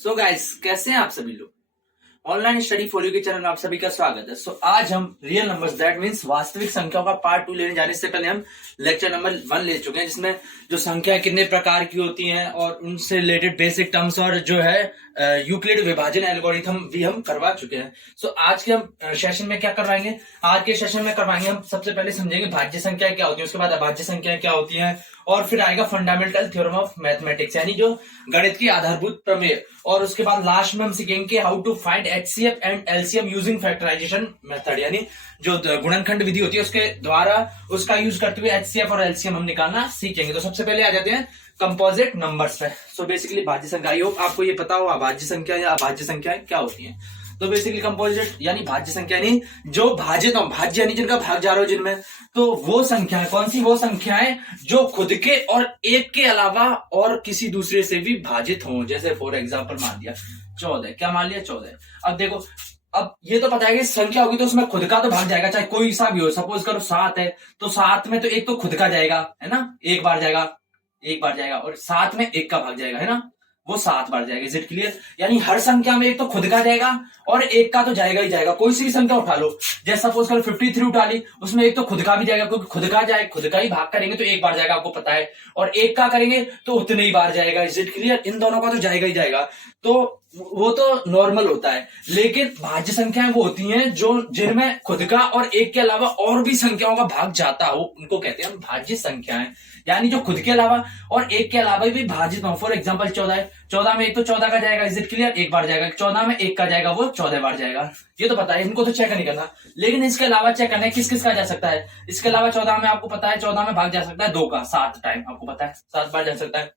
So guys, कैसे हैं आप सभी लोग। ऑनलाइन स्टडी फॉर यू के चैनल में आप सभी का स्वागत है। आज हम रियल नंबर्स दैट मींस वास्तविक संख्याओं का पार्ट 2 लेने जाने से पहले हम लेक्चर नंबर 1 ले चुके हैं, जिसमें जो संख्या कितने प्रकार की होती हैं और उनसे रिलेटेड बेसिक टर्म्स और जो है यूक्लिड विभाजन एल्गोरिथम भी हम करवा चुके हैं। आज के हम सेशन में क्या करवाएंगे, आज के सेशन में करवाएंगे हम सबसे पहले समझेंगे भाज्य संख्या क्या होती है, उसके बाद अभाज्य संख्या क्या होती है, और फिर आएगा फंडामेंटल थ्योरम ऑफ मैथमेटिक्स यानी जो गणित की आधारभूत प्रमेय, और उसके बाद लास्ट में हम सीखेंगे how to find HCF and LCM using factorisation method, यानी जो गुणनखंड विधि होती है उसके द्वारा उसका यूज करते हुए एचसीएफ और एलसीएम हम निकालना सीखेंगे। तो सबसे पहले आ जाते हैं कंपोजिट नंबर्स पे। सो बेसिकली भाज्य संख्या, आई होप आपको ये पता हो अभाज्य संख्या या अभाज्य संख्याएं क्या होती हैं। तो बेसिकली कंपोजिट यानी भाज्य संख्या यानी जो भाजित हो, भाज्य यानी जिनका भाग जा रहा हो जिनमें, तो वो संख्या कौन सी, वो संख्याएं जो खुद के और एक के अलावा और किसी दूसरे से भी भाजित हों। जैसे फॉर एग्जांपल मान लिया 14, क्या मान लिया 14। अब देखो, अब ये तो पता है कि संख्या होगी तो उसमें खुद का तो भाग जाएगा, चाहे कोई सा भी हो। सपोज करो 7 है तो 7 में तो एक तो खुद का जाएगा, है ना, एक बार जाएगा और 7 में एक का भाग जाएगा, है ना, वो 7 बार जाएगा। Is it clear. यानी हर संख्या में एक तो खुद का जाएगा और एक का तो जाएगा ही जाएगा। कोई सी भी संख्या उठा लो, जैसे सपोज करो 53 उठा ली, उसमें एक तो खुद का भी जाएगा, क्योंकि खुद का ही भाग करेंगे तो एक बार जाएगा, आपको पता है, और एक का करेंगे तो उतने ही बार जाएगा। Is it clear. इन दोनों का तो जाएगा ही जाएगा, तो वो तो नॉर्मल होता है। लेकिन भाज्य संख्याएं वो होती हैं जो जिनमें खुद का और एक के अलावा और भी संख्याओं का भाग जाता हो, उनको कहते हैं भाज्य संख्याएं। यानी जो खुद के अलावा और एक के अलावा भी भाजित हो। फॉर एग्जांपल 14 है, 14 में एक तो 14 का जाएगा, इज इट क्लियर, एक बार जाएगा। 14 में एक का जाएगा, वो 14 बार जाएगा। ये तो पता है, इनको तो चेक नहीं करना। लेकिन इसके अलावा चेक करना है किस किस का जा सकता है। इसके अलावा 14 में आपको पता है 14 में भाग जा सकता है 2 का 7 टाइम, आपको पता है 7 बार जा सकता है।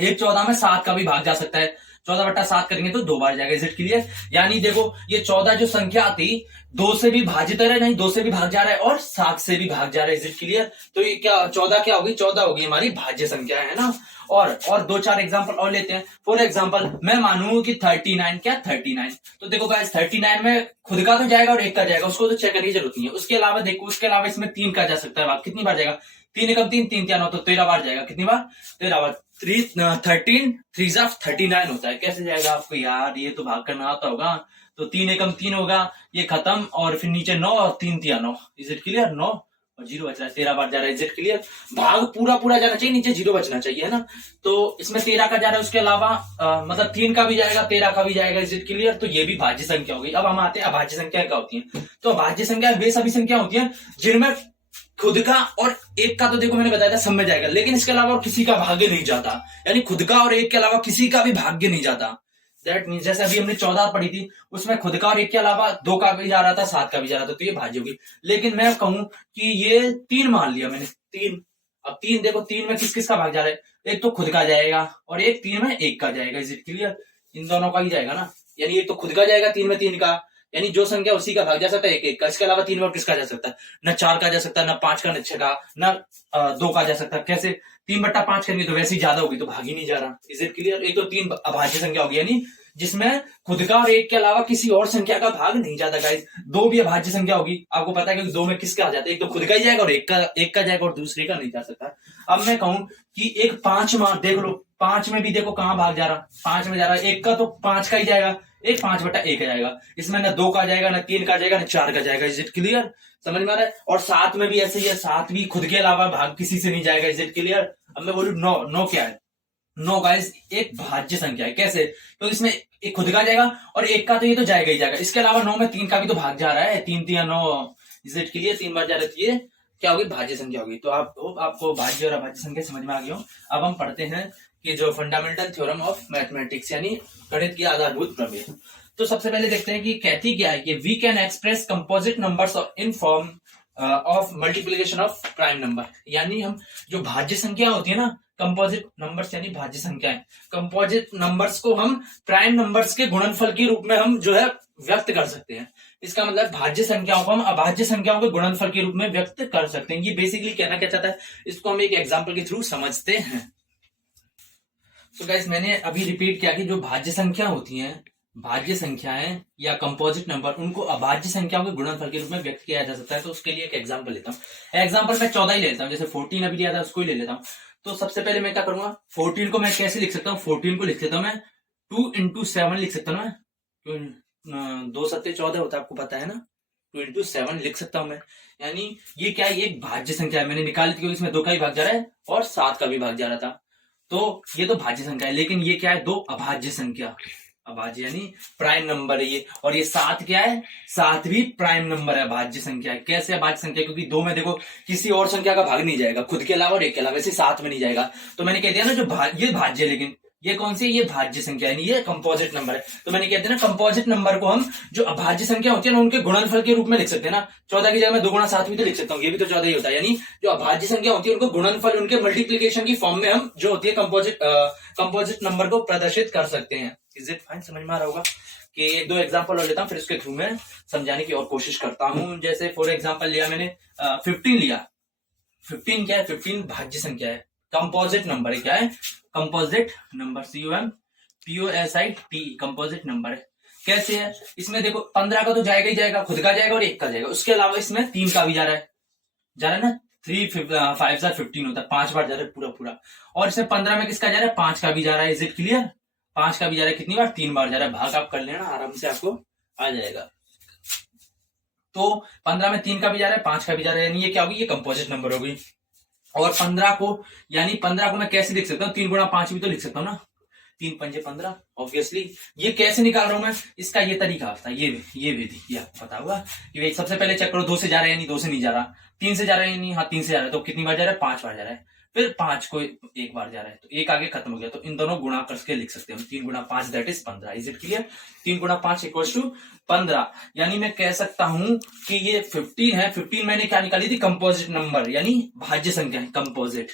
एक 14 में 7 का भी भाग जा सकता है, 14/7 करेंगे तो 2 बार जाएगा। Is it clear. यानी देखो, ये 14 जो संख्या आती 2 से भी भाजित है, नहीं 2 से भी भाग जा रहा है और 7 से भी भाग जा रहा है। Is it clear. तो ये क्या 14 क्या होगी, 14 होगी हमारी भाज्य संख्या, है ना। और 2-4 एग्जांपल और लेते हैं। फॉर एग्जांपल मैं मानूं कि 39, क्या 39, तो देखो गाइस 39 में खुद का तो जाएगा और एक का जाएगा, उसको तो चेक करने की जरूरत नहीं है। उसके अलावा देखो, उसके अलावा इसमें 3 का जा सकता है, भाग कितनी बार जाएगा, 3 एकम 3, 3 3 9, तो 13 बार जाएगा। कितनी बार, 13 बार। 13 3 39 होता है। कैसे जाएगा आपको यार, ये तो भाग करना आता होगा। तो 3 एकम 3 होगा, ये खत्म, और फिर नीचे 9 और 3 3 9। Is it clear. 9 और 0 बच रहा है, 13 बार जा रहा है। Is it clear. भाग पूरा पूरा जाना चाहिए, नीचे 0 बचना चाहिए, है ना। तो इसमें 13 का जा रहा है, उसके अलावा मतलब 3 का भी जाएगा, 13 का भी जाएगा। Is it clear. तो ये भी भाज्य संख्या होगी। अब हम आते हैं अभाज्य संख्या क्या होती है। तो अभाज्य संख्या वे सभी संख्या होती है जिनमें खुद का और एक का तो देखो मैंने बताया था सब में जाएगा, लेकिन इसके अलावा और किसी का भाग्य नहीं जाता। यानी खुद का और एक के अलावा किसी का भी भाग्य नहीं जाता। दैट मीन जैसे अभी हमने 14 पढ़ी थी, उसमें खुद का और एक के अलावा 2 का भी जा रहा था, 7 का भी जा रहा था, तो ये भाज्य होगी। लेकिन मैं कहूं कि ये 3 मान लिया मैंने, 3। अब 3 देखो, 3 में किस किस का भाग जा रहा है, एक तो खुद का जाएगा और एक 3 में एक का जाएगा। Is it clear. इन दोनों का ही जाएगा ना, यानी एक तो खुद का जाएगा 3 में 3 का, यानी जो संख्या उसी का भाग जा सकता है एक एक का। इसके अलावा 3 में और किसका जा सकता है, न 4 का जा सकता है, न 5 का, न 6 का, न 2 का जा सकता है। कैसे, 3/5 करेंगे तो वैसे ही ज्यादा होगी, तो भाग ही नहीं जा रहा। Is it clear. एक तो 3 अभाज्य संख्या होगी, यानी जिसमें खुद का और एक के अलावा किसी और संख्या का भाग नहीं जाता। गाइस 2 भी अभाज्य संख्या होगी, आपको पता है कि 2 में किसका आ जाता है, एक तो खुद का ही जाएगा और एक का जाएगा और दूसरे का नहीं जा सकता। अब मैं कहूं कि एक 5 में देख लो, 5 में भी देखो कहां भाग जा रहा, 5 में जा रहा है, एक का तो 5 का ही जाएगा, एक 5/1 जाएगा। इसमें न 2 का जाएगा, न 3 का जाएगा, न 4 का जाएगा। Is it clear. समझ में आ रहा है। और 7 में भी ऐसे ही है, 7 भी खुद के अलावा भाग किसी से नहीं जाएगा। Is it clear. अब मैं बोलू 9, 9 क्या है, 9 गाइस एक भाज्य संख्या है। कैसे, तो इसमें एक खुद का जाएगा और एक का तो ये तो जाएगा ही जाएगा। इसके अलावा 9 में 3 का भी तो भाग जा रहा है, 3 3 9। Is it clear. 3 बार जा रहा है, ये क्या होगी, भाज्य संख्या होगी। तो आपको भाज्य और अभाज्य संख्या समझ में आ गई हो। अब हम पढ़ते हैं कि जो फंडामेंटल थ्योरम ऑफ मैथमेटिक्स यानी गणित की आधारभूत प्रमेय। तो सबसे पहले देखते हैं कि कहती क्या है कि we can express composite numbers in form of multiplication of prime number. यानी हम जो भाज्य संख्या होती है ना, कंपोजिट नंबर्स यानी भाज्य संख्याएं, कंपोजिट नंबर्स को हम प्राइम नंबर्स के गुणनफल के रूप में हम जो है व्यक्त कर सकते हैं। इसका मतलब भाज्य संख्याओं को हम अभाज्य संख्याओं के गुणनफल के रूप में व्यक्त कर सकते हैं। ये बेसिकली कहना क्या चाहता है, इसको हम एक एग्जांपल के थ्रू समझते हैं। तो गाइस मैंने अभी रिपीट किया कि जो भाज्य संख्या होती हैं, भाज्य संख्याएं या कंपोजिट नंबर, उनको अभाज्य संख्याओं के गुणनफल के रूप में व्यक्त किया जा सकता है। तो उसके लिए एक एग्जांपल लेता हूं। एग्जांपल मैं 14 ही लेता हूं, जैसे 14 अभी लिया था उसको ही ले लेता हूं। तो सबसे पहले मैं क्या करूंगा, 14 को मैं कैसे लिख सकता हूँ, 14 को लिख लेता हूं मैं 2 into 7 लिख सकता हूँ ना, 2 सत्ते 14 होता है, आपको पता है ना, 2 into 7 लिख सकता हूं मैं। यानी ये क्या है, ये एक भाज्य संख्या है, मैंने निकाली थी क्योंकि इसमें 2 का भी भाग जा रहा है और 7 का भी भाग जा रहा था, तो ये तो भाज्य संख्या है। लेकिन ये क्या है, 2 अभाज्य संख्या, अभाज्य यानी प्राइम नंबर है ये। और ये 7 क्या है, 7 भी प्राइम नंबर है, भाज्य संख्या है। कैसे अभाज्य संख्या, क्योंकि 2 में देखो किसी और संख्या का भाग नहीं जाएगा, खुद के अलावा और एक के अलावा, वैसे 7 में नहीं जाएगा। तो मैंने कह दिया ना, ये भाज्य, लेकिन ये कौन सी, ये भाज्य संख्या यानी ये कंपोजिट नंबर है। तो मैंने कहते हैं ना, कंपोजिट नंबर को हम जो अभाज्य संख्या होती है ना, उनके गुणनफल के रूप में लिख सकते हैं ना। 14 की जगह मैं 2 गुणा 7 भी तो लिख सकता हूँ, ये भी तो 14 ही होता है। यानी जो अभाज्य संख्या होती है उनको गुणनफल, उनके मल्टीप्लीकेशन की फॉर्म में हम जो होती है कंपोजिट नंबर को प्रदर्शित कर सकते हैं। इज इट फाइन, समझ में आ रहा होगा। कि 1-2 एग्जाम्पल और लेता हूँ, फिर उसके थ्रू में समझाने की और कोशिश करता हूँ। जैसे फॉर एग्जाम्पल लिया मैंने 15 लिया। 15 क्या है, 15 भाज्य संख्या है, कंपोजिट नंबर है। क्या है, composite number, COMPOSIT, composite number है। कैसे है, इसमें देखो 15 का तो जाएगा ही जाएगा, खुद का जाएगा और 1 का जाएगा, उसके अलावा इसमें 3 का भी जा रहा है ना, 3 5 15 होता है, 5 बार जा रहा है पूरा पूरा। और इसमें 15 में किसका जा रहा है, 5 का भी जा रहा है। इज इट क्लियर, 5 का भी जा रहा है, कितनी बार, 3 बार जा रहा है। भाग आप कर लेना आराम से, आपको आ जाएगा। तो 15 में 3 का भी जा रहा है, 5 का भी जा रहा है, यानी ये क्या होगी, ये कंपोजिट नंबर होगी। और 15 को, यानी 15 को मैं कैसे लिख सकता हूँ, 3 गुणा 5 भी तो लिख सकता हूँ ना, 3 पंजे 15। ऑब्वियसली ये कैसे निकाल रहा हूं मैं, इसका ये तरीका होता है, ये विधि, ये आपको पता होगा कि भाई सबसे पहले चेक करो 2 से जा रहा है यानी 2 से नहीं जा रहा, 3 से जा रहा है यानी हाँ 3 से जा रहा है, तो कितनी बार जा रहा है, 5 बार जा रहा है। फिर 5 को 1 बार जा रहा है, तो 1 आगे खत्म हो गया, तो इन दोनों गुणा करके लिख सकते हैं हम, 3 गुणा 5 that is 15। Is it clear, 3 गुणा 5 इक्वल्स टू 15। यानी मैं कह सकता हूं कि ये 15 है। 15 मैंने क्या निकाली थी, कंपोजिट नंबर यानी भाज्य संख्या है, composite.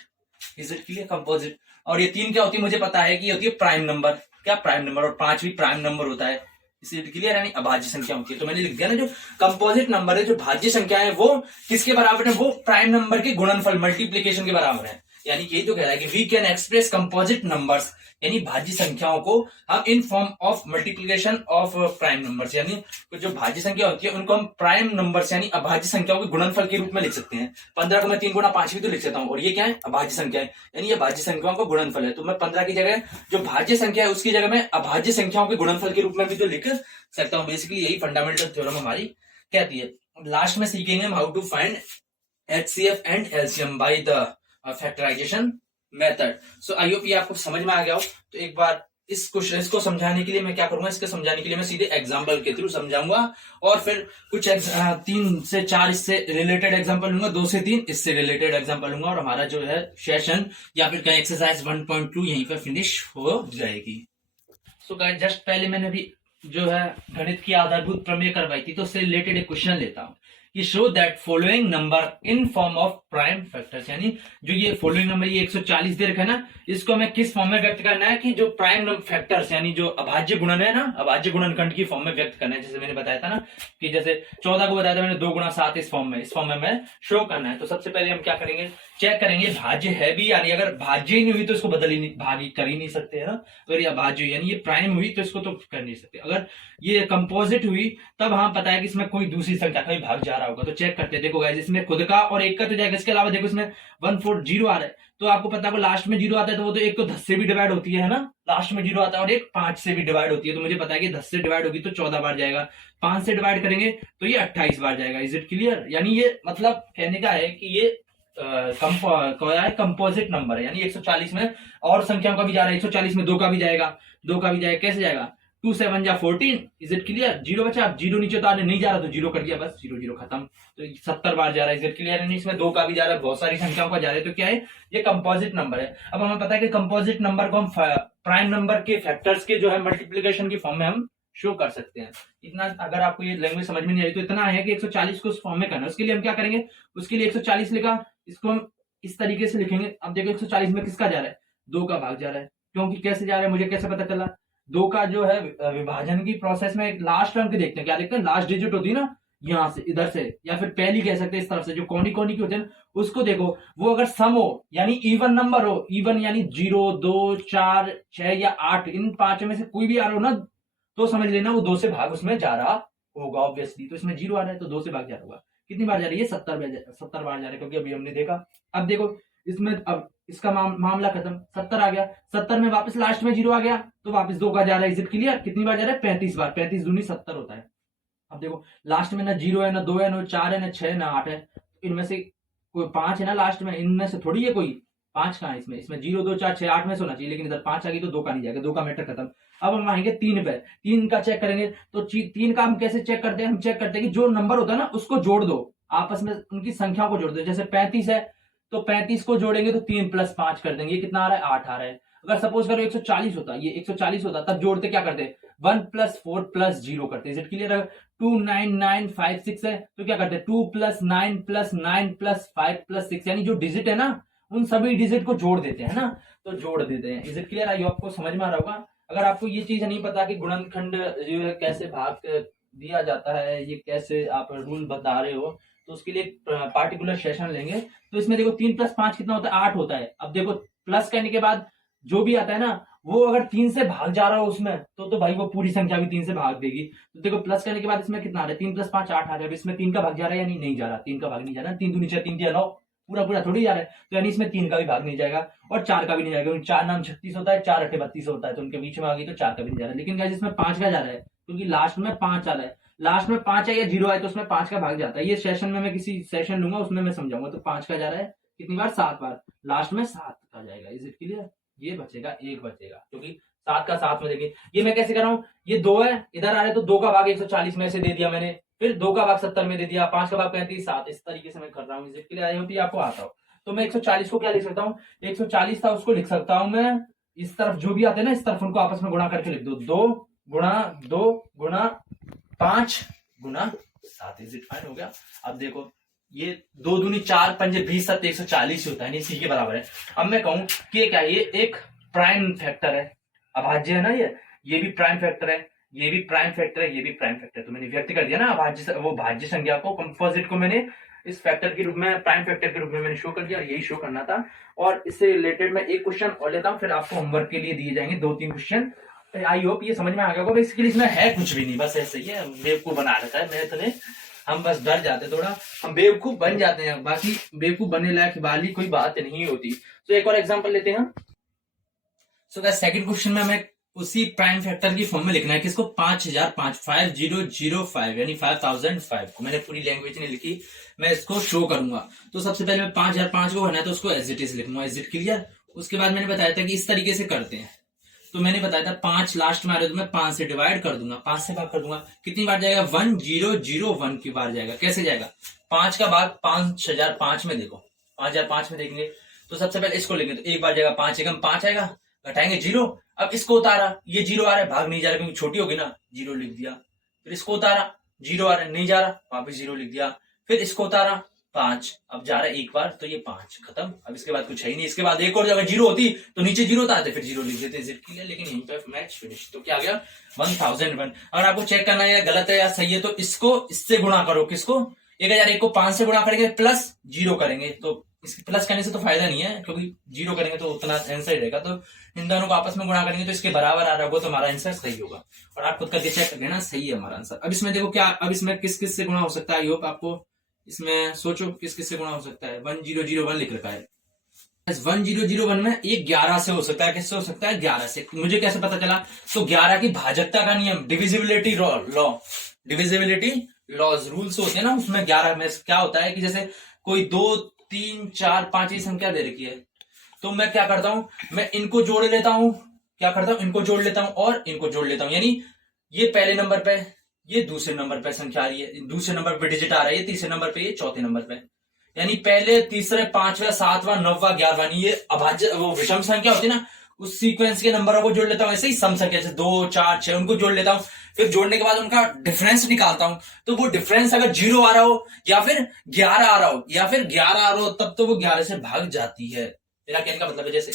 Is it clear, composite. और ये 3 क्या होती है, मुझे पता है कि ये होती है प्राइम नंबर, क्या प्राइम नंबर, और 5 भी प्राइम नंबर होता है। इसे क्लियर, यानी अभाज्य संख्या होती है। तो मैंने लिख दिया ना, जो कंपोजिट नंबर है, जो भाज्य संख्या है, वो किसके बराबर है, वो प्राइम नंबर के गुणनफल, मल्टीप्लीकेशन के बराबर है। यानी यही तो कह रहा है कि we can express composite numbers, यानी भाज्य संख्याओं को हम in form of multiplication of prime numbers, यानी जो भाज्य संख्या होती है उनको हम प्राइम नंबर्स यानी अभाज्य संख्याओं के गुणनफल के रूप में लिख सकते हैं। 15 को मैं 3 गुणा 5 भी तो लिख सकता हूँ, और ये क्या है, अभाज्य संख्या है, यानी ये भाज्य संख्याओं का गुणनफल है। तो मैं 15 की जगह जो भाज्य संख्या है उसकी जगह मैं अभाज्य संख्याओं के गुणनफल के रूप में भी तो लिख सकता हूँ। बेसिकली यही फंडामेंटल थ्योरम हमारी कहती है। लास्ट में सीखेंगे हम how to find HCF and LCM by the factorisation method. So I hope ये आपको समझ में आ गया हो। तो एक बार इस क्वेश्चन को समझाने के लिए मैं क्या करूंगा, इसके समझाने के लिए मैं सीधे एग्जांपल के थ्रू समझाऊंगा, और फिर कुछ 3 से 4 इससे रिलेटेड एग्जांपल लूंगा, 2 से 3 इससे रिलेटेड एग्जांपल लूंगा, और हमारा जो है सेशन या फिर कहीं एक्सरसाइज 1.2 यहीं पर फिनिश हो जाएगी। सो गाइस, जस्ट पहले मैंने भी जो है गणित की आधारभूत प्रमेय करवाई थी, तो उससे रिलेटेड एक क्वेश्चन लेता हूं कि show that following number in form of prime factors, यानी जो ये फॉलोइंग नंबर ये 140 दे रखा है ना, इसको हमें किस फॉर्म में व्यक्त करना है, कि जो प्राइम फैक्टर्स यानी जो अभाज्य गुणन है ना, अभाज्य गुणनखंड की फॉर्म में व्यक्त करना है। जैसे मैंने बताया था ना कि जैसे 14 को बताया था मैंने 2 गुणा 7 इस फॉर्म में हमें शो करना है। तो सबसे पहले हम क्या करेंगे, चेक करेंगे भाज्य है भी, यानी अगर भाज्य ही नहीं हुई तो इसको बदल ही नहीं, भागी कर ही नहीं सकते है ना। अगर ये अभाज्य यानी ये प्राइम हुई तो इसको तो कर नहीं सकते। अगर ये कंपोजिट हुई तब हाँ पता है कि इसमें कोई दूसरी संख्या का भी भाग जा रहा होगा। तो चेक करते हैं, देखो गाइस इसमें खुद का और 1 का तो जाएगा, इसके अलावा देखो इसमें 140 आ रहा है, तो आपको पता है लास्ट में 0 आता है, तो वो तो 1 तो 10 से भी डिवाइड होती है ना, लास्ट में 0 आता है, और 1 5 से भी डिवाइड होती है। तो मुझे पता है कि 10 से डिवाइड होगी तो 14 बार जाएगा, 5 से डिवाइड करेंगे तो ये 28 बार जाएगा। इज इट क्लियर, यानी ये मतलब कहने का है कि ये कंपोजिट नंबर है, यानी 140 में और संख्याओं का भी जा रहा है, 140 में 2 का भी जाएगा, कैसे जाएगा, 2 7 जा 14। इज इट क्लियर, 0 बचा, अब 0 नीचे तो आने नहीं जा रहा, तो 0 कर दिया, बस 0 0 खत्म। तो 70 बार जा रहा है। इज इट क्लियर, यानी इसमें 2 का भी जा रहा है, बहुत सारी संख्याओं का जा रहा है, तो क्या है, ये कंपोजिट नंबर है। अब हमें पता है कि कंपोजिट नंबर को हम प्राइम नंबर के फैक्टर्स के जो है मल्टीप्लीकेशन की फॉर्म में हम शो कर सकते हैं। इतना अगर आपको ये लैंग्वेज समझ में नहीं आई तो इतना है कि 140 को उस फॉर्म में करना है। उसके लिए हम क्या करेंगे, उसके लिए 140 लिखा, इसको हम इस तरीके से लिखेंगे। अब देखो 140 में किसका जा रहा है, 2 का भाग जा रहा है, क्योंकि कैसे जा रहा है मुझे कैसे पता चला, 2 का जो है विभाजन की प्रोसेस में एक लास्ट अंक देखते हैं, क्या देखते हैं, लास्ट डिजिट होती है ना, यहाँ से इधर से, या फिर पहली कह सकते हैं इस तरफ से, जो कोनी कोनी की होती है ना, उसको देखो, वो अगर सम हो यानी इवन नंबर हो, इवन यानी 0 2 4 6 या 8, इन 5 में से कोई भी आ रहा हो ना, तो समझ लेना वो 2 से भाग उसमें जा रहा होगा ऑब्वियसली। तो इसमें 0 आ रहा है तो 2 से भाग जा रहा होगा। कितनी बार जा रही है, 70 बार जा रहा है, क्योंकि अभी हमने देखा। अब देखो इसमें अब इसका मामला खत्म, 70 आ गया, 70 में वापस लास्ट में 0 आ गया तो वापस 2 का जा रहा है, इज इट क्लियर? कितनी बार जा रहा है? 35 बार, 35 दूनी 70 होता है। अब देखो लास्ट में ना 0 है, ना 2 है, ना 4 है, ना 6, ना 8 है, इनमें से कोई 5 है ना लास्ट में, इनमें से थोड़ी है कोई 5 कहां है इसमें 0 2 4 6 8 में से होना चाहिए, लेकिन इधर 5 आ गई तो 2 का नहीं जाएगा, 2 का मैटर खत्म। अब हम आएंगे 3 पे, 3 का चेक करेंगे तो 3 का हम कैसे चेक करते हैं? हम चेक करते हैं कि जो नंबर होता है ना उसको जोड़ दो, आपस में उनकी संख्या को जोड़ दो। जैसे 35 है तो 35 को जोड़ेंगे तो 3 + 5 कर देंगे, कितना आ रहा है? 8 आ रहा है। अगर सपोज करो 140 होता, ये 140 होता, तब जोड़ते क्या करते? 1 + 4 + 0 करते। Is it clear? 29956 है तो क्या करते हैं? 2 + 9 + 9 + 5 + 6, यानी जो डिजिट है ना उन सभी डिजिट को जोड़ देते हैं ना, तो जोड़ देते हैं। Is it clear? आई आपको समझ में आ रहा होगा। अगर आपको ये चीज नहीं पता कि गुणनखंड जो है कैसे भाग दिया जाता है, ये कैसे आप रूल बता रहे हो, तो उसके लिए पार्टिकुलर सेशन लेंगे। तो इसमें देखो 3 + 5 कितना होता है? 8 होता है। अब देखो प्लस करने के बाद जो भी आता है ना वो अगर 3 से भाग जा रहा हो उसमें तो भाई वो पूरी संख्या भी 3 से भाग देगी। तो देखो प्लस करने के बाद इसमें कितना आ रहा है? 3 + 5 8 आ रहा है। इसमें 3 का भाग जा रहा है या नहीं जा रहा? 3 का भाग नहीं जा रहा, 3 दूनी 6 3 दिया 9, पूरा पूरा थोड़ी जा रहा है, तो यानी इसमें 3 का भी भाग नहीं जाएगा और 4 का भी नहीं जाएगा। 4 नाम 36 होता है, 4 8 32 होता है, तो उनके बीच में आ गई तो 4 का भी नहीं जा रहा है। लेकिन गाइस इसमें 5 का जा रहा है क्योंकि लास्ट में 5 आ रहा है, लास्ट में 5 है या 0 आए तो उसमें 5 का भाग जाता है। ये सेशन में मैं किसी सेशन लूंगा उसमें मैं समझाऊंगा। तो 5 का जा रहा है कितनी बार? 7 बार, लास्ट में 7 का जाएगा। Is it clear? ये बचेगा, एक बचेगा क्योंकि 7 का 7 में देखिए ये मैं कैसे कर रहा हूँ, ये 2 है इधर आ रहे तो 2 का भाग 140 में से दे दिया मैंने, फिर 2 का भाग 70 में दे दिया, 5 का भाग 35 7, इस तरीके से मैं कर रहा हूँ। Is it clear? I hope ये आपको आता हो। तो मैं 140 को क्या लिख सकता हूँ? 140 था उसको लिख सकता हूँ मैं इस तरफ, जो भी आते हैं ना इस तरफ उनको आपस में गुणा करके लिख दो, 2 × 2 × 5 × 7। Is it fine? हो गया। अब देखो ये 2 दूनी 4 पंजे 20 7 140 होता है, इसी के बराबर है। अब मैं कहूं कि क्या ये एक प्राइम फैक्टर है, अभाज्य है ना, ये भी प्राइम फैक्टर है, ये भी प्राइम फैक्टर है, ये भी प्राइम फैक्टर है। तो मैंने व्यक्त कर दिया ना अभाज्य, वो भाज्य संख्या को, कंपोजिट को मैंने इस फैक्टर के रूप में, प्राइम फैक्टर के रूप में मैंने शो कर दिया, और यही शो करना था। और इससे रिलेटेड मैं एक क्वेश्चन और लेता हूं, फिर आपको होमवर्क के लिए दिए जाएंगे 2-3 क्वेश्चन। आई होप ये समझ में आ गया होगा। बेसिकली इसमें है कुछ भी नहीं, बस ऐसे ही है, बेवकूफ बना रखा है मैथ ने, हम बस डर जाते थोड़ा, हम बेवकूफ बन जाते हैं, बाकी बेवकूफ बनने लायक वाली कोई बात नहीं होती। तो एक और एग्जांपल लेते हैं। सो द सेकंड क्वेश्चन में हमें उसी प्राइम फैक्टर की फॉर्म में लिखना है, किसको? 5005 यानी 5005 को मैंने पूरी लैंग्वेज नहीं लिखी, मैं इसको शो करूंगा। तो सबसे पहले मैं 5005 को करना है तो उसको एज इट इज लिखूंगा। As it clear? उसके बाद मैंने बताया था कि इस तरीके से करते हैं, तो मैंने बताया था 5 लास्ट में आ रहे तो मैं 5 से डिवाइड कर दूंगा, 5 से भाग कर दूंगा। कितनी बार जाएगा? 1001 की बार जाएगा। कैसे जाएगा? 5 का भाग 5005 में, देखो 5005 में देखेंगे तो सबसे पहले इसको लेंगे तो एक बार जाएगा 5 एकम 5 आएगा, घटाएंगे 0। अब इसको उतारा, ये 0 आ रहा है, भाग नहीं जा रहा क्योंकि छोटी होगी ना, 0 लिख दिया। फिर इसको उतारा, 0 आ रहा है, नहीं जा रहा, वापस 0 लिख दिया। फिर इसको उतारा 5, अब जा रहा है एक बार तो ये 5 खत्म। अब इसके बाद कुछ है ही नहीं। इसके बाद एक और जगह 0 होती तो नीचे 0 उतारते, फिर 0 लिख देते, लेकिन यहीं पे मैच फिनिश। तो क्या आ गया? 1001। अगर आपको चेक करना है या गलत है या सही है तो इसको इससे गुणा करो। किसको? 1001 को 5 से गुणा करेंगे प्लस 0 करेंगे, तो इसके प्लस करने से तो फायदा नहीं है क्योंकि 0 करेंगे तो उतना आंसर ही रहेगा। तो इन दोनों को आपस में गुणा करेंगे तो इसके बराबर आ रहा होगा, तो हमारा आंसर सही होगा। और आप खुद करके चेक कर लेना, सही है हमारा आंसर। अब इसमें देखो क्या, अब इसमें किस किस से गुणा हो सकता है? आई होप आपको इसमें सोचो किस किस से गुणा हो सकता है। 1001 लिख रखा है, 1001 में एक 11 से हो सकता है। किससे हो सकता है? 11 से। मुझे कैसे पता चला? तो 11 की भाजकता का नियम, divisibility law, divisibility laws rules होते हैं ना, उसमें 11 में क्या होता है कि जैसे कोई 2 3 4 5 की संख्या दे रखी है तो मैं क्या करता हूं, मैं इनको जोड़ लेता हूं। क्या करता हूं? इनको जोड़ लेता हूं और इनको जोड़ लेता हूं, यानी ये पहले नंबर पे, ये दूसरे नंबर पे संख्या आ रही है, दूसरे नंबर पे डिजिट आ रहा है, ये तीसरे नंबर पे, ये चौथे नंबर पे, यानी पहले तीसरे 5वां 7वां 9वां 11वां, ये अभाज्य वो विषम संख्या होती है ना, उस सीक्वेंस के नंबरों को जोड़ लेता हूं। ऐसे ही सम संख्या जैसे 2 4 6 उनको जोड़ लेता हूं, फिर जोड़ने के बाद उनका डिफरेंस निकालता हूं। तो वो डिफरेंस अगर 0 आ रहा हो या फिर 11 आ रहा हो या फिर 11 आ रहा हो तब तो वो 11 से भाग जाती है। मेरा कहने का मतलब है जैसे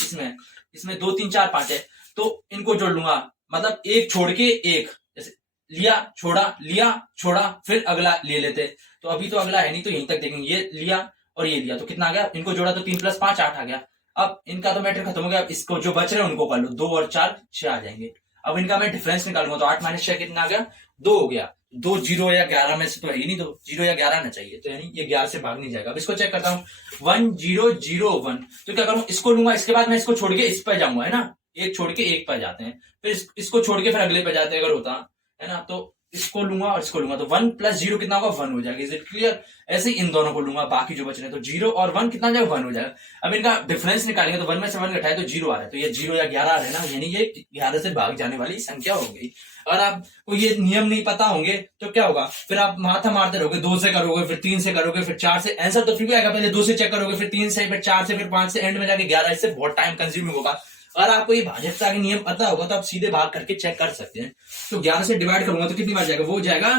इसमें 2 3 4 5 है तो इनको जोड़ लूंगा, मतलब एक छोड़ के एक, जैसे लिया छोड़ा फिर अगला ले लेते। तो अभी तो अगला है नहीं तो यहीं तक देखेंगे, ये लिया और ये लिया तो कितना आ गया? इनको जोड़ा तो 3 + 5 8 आ गया। अब इनका तो मैटर खत्म हो गया, इसको जो बच रहे हैं उनको कर लो, 2 और 4 6 आ जाएंगे। अब इनका मैं डिफरेंस निकालूंगा तो 8 - 6 कितना आ गया? 2 हो गया। दो जीरो या 11 में से तो है ही नहीं, तो जीरो या 11 आना चाहिए, तो यानी ये 11 से भाग नहीं जाएगा। अब इसको चेक करता हूँ 1001, तो क्या करूँ, इसको लूंगा, इसके बाद मैं इसको छोड़ के इस पर जाऊंगा, है ना, एक छोड़ के एक पर जाते हैं, फिर इसको छोड़ के फिर अगले पे जाते हैं अगर होता है ना, तो इसको लूंगा और इसको लूंगा, तो 1 + 0 कितना होगा, 1 हो जाएगा। Is it clear? ऐसे ही इन दोनों को लूंगा, बाकी जो बच रहे हैं, तो 0 और 1 कितना हो जाएगा, 1 हो जाएगा। अब इनका डिफरेंस निकालेंगे तो 1 में से 1 घटाए तो 0 आ रहा है, तो ये 0 या 11 आ रहा है ना, यानी ये 11 से भाग जाने वाली संख्या हो गई। अगर आपको ये नियम नहीं पता होंगे तो क्या होगा, फिर आप माथा मारते रहोगे, 2 से करोगे, फिर 3 से करोगे, फिर 4 से, आंसर तो फिर भी आएगा, पहले 2 से चेक करोगे, फिर 3 से, फिर 4 से, फिर 5 से, एंड में जाके 11, इससे बहुत टाइम कंज्यूमिंग होगा। अगर आपको ये भाजकता के नियम पता होगा तो आप सीधे भाग करके चेक कर सकते हैं। तो 11 से डिवाइड करूंगा तो कितनी बार जाएगा, वो जाएगा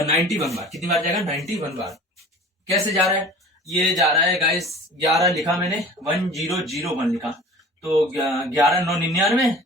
91 बार। कितनी बार जाएगा, 91 बार। कैसे जा रहा है, ये जा रहा है गाइस, 11 लिखा मैंने, 1001 लिखा, तो 11 9 99,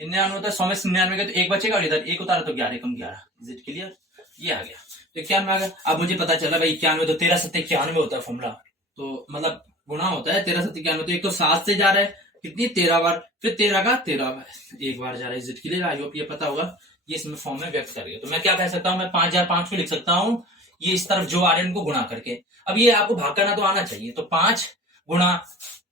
99 होता है, 100 में 99 का तो एक बचेगा, और इधर एक उतारा तो 11 कम 11। Is it clear? ये आ गया, तो 91 आ गया। अब मुझे पता चला भाई 91 तो 13 7 91 होता है फॉर्मूला, तो मतलब गुणा होता है 13 7 91, तो एक तो 7 से जा रहा है कितनी, 13 बार, फिर 13 का 13 बार एक बार जा रहा है। Is it clear? I hope ये पता होगा, ये इसमें फॉर्म में व्यक्त करेंगे। तो मैं क्या कह सकता हूँ, मैं 5005 को लिख सकता हूँ, ये इस तरफ जो आ रहे हैं उनको गुणा करके। अब ये आपको भाग करना तो आना चाहिए, तो 5 गुणा,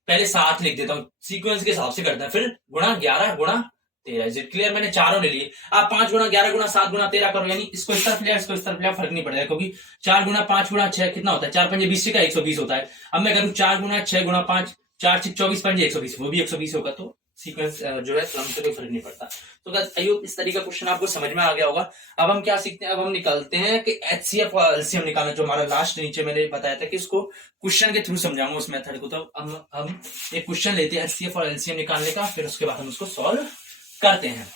पहले 7 लिख देता हूँ, सीक्वेंस के हिसाब से करता है, फिर गुणा 11 गुणा 13। Is it clear? मैंने चारों ले लिए। आप 5 गुणा 11 गुणा 7 गुणा 13 करो, यानी इसको इस तरफ लिया, इसको इस तरफ लिया, फर्क नहीं पड़ेगा, क्योंकि 4 गुणा 5 गुणा 6 कितना होता है, 4 पंजे 20 का 120 होता है। अब मैं करूँ 4 गुणा 6 गुणा 5, 4 6 24 पंजे 120, वो भी 120 होगा, तो सीक्वेंस जो है क्रम से कोई फर्क नहीं पड़ता। तो आई होप इस तरीके का क्वेश्चन आपको समझ में आ गया होगा। अब हम क्या सीखते हैं, अब हम निकालते हैं कि एचसीएफ और एलसीएम निकालना, जो हमारा लास्ट नीचे मैंने बताया था कि इसको क्वेश्चन के थ्रू समझाऊंगा उस मेथड को। तो हम एक क्वेश्चन लेते हैं एचसीएफ और एलसीएम निकालने का, फिर उसके बाद हम उसको सॉल्व करते हैं।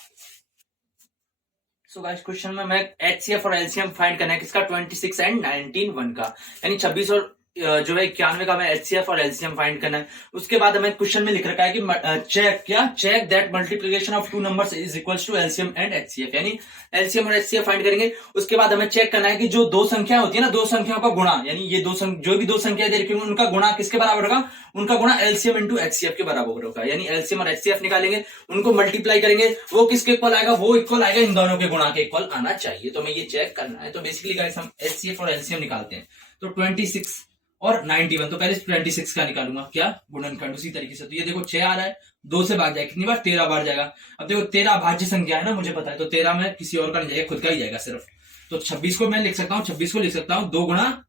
सो गाइस, क्वेश्चन में मैं एचसीएफ और एलसीएम फाइंड करना है किसका, 26 एंड 19 1 का, यानी 26 और जो है 91 का हमें एचसीएफ और एलसीएम फाइंड करना है। उसके बाद हमें क्वेश्चन में लिख रखा है कि check that multiplication of two numbers is equals to LCM and HCF, यानी एलसीएम और एचसीएफ फाइंड करेंगे। उसके बाद हमें चेक करना है कि जो दो संख्या होती है ना, दो संख्याओं का गुणा, यानी ये जो भी दो संख्या दे रखी होंगी उनका गुणा किसके बराबर होगा, उनका गुणा एलसीएम इंटू एचसीएफ के बराबर होगा। यानी एलसीएम और एचसीएफ निकालेंगे, उनको मल्टीप्लाई करेंगे, वो किसके इक्वल आएगा, वो इक्वल आएगा इन दोनों के गुणा के इक्वल आना चाहिए। तो हमें ये चेक करना है। तो बेसिकली गाइस हम एचसीएफ और एलसीएम निकालते हैं। तो 26 और 91, तो पहले 26 का निकालूंगा, क्या, गुणनखंड उसी तरीके से। तो ये देखो 6 आ रहा है, 2 से भाग जाएगा, कितनी बार, 13 बार जाएगा। अब देखो 13 अभाज्य संख्या है ना, मुझे पता है, तो 13 में किसी और का नहीं जाएगा, खुद का ही जाएगा सिर्फ। तो 26 को मैं लिख सकता हूँ, 26 को लिख सकता हूँ 2 गुणा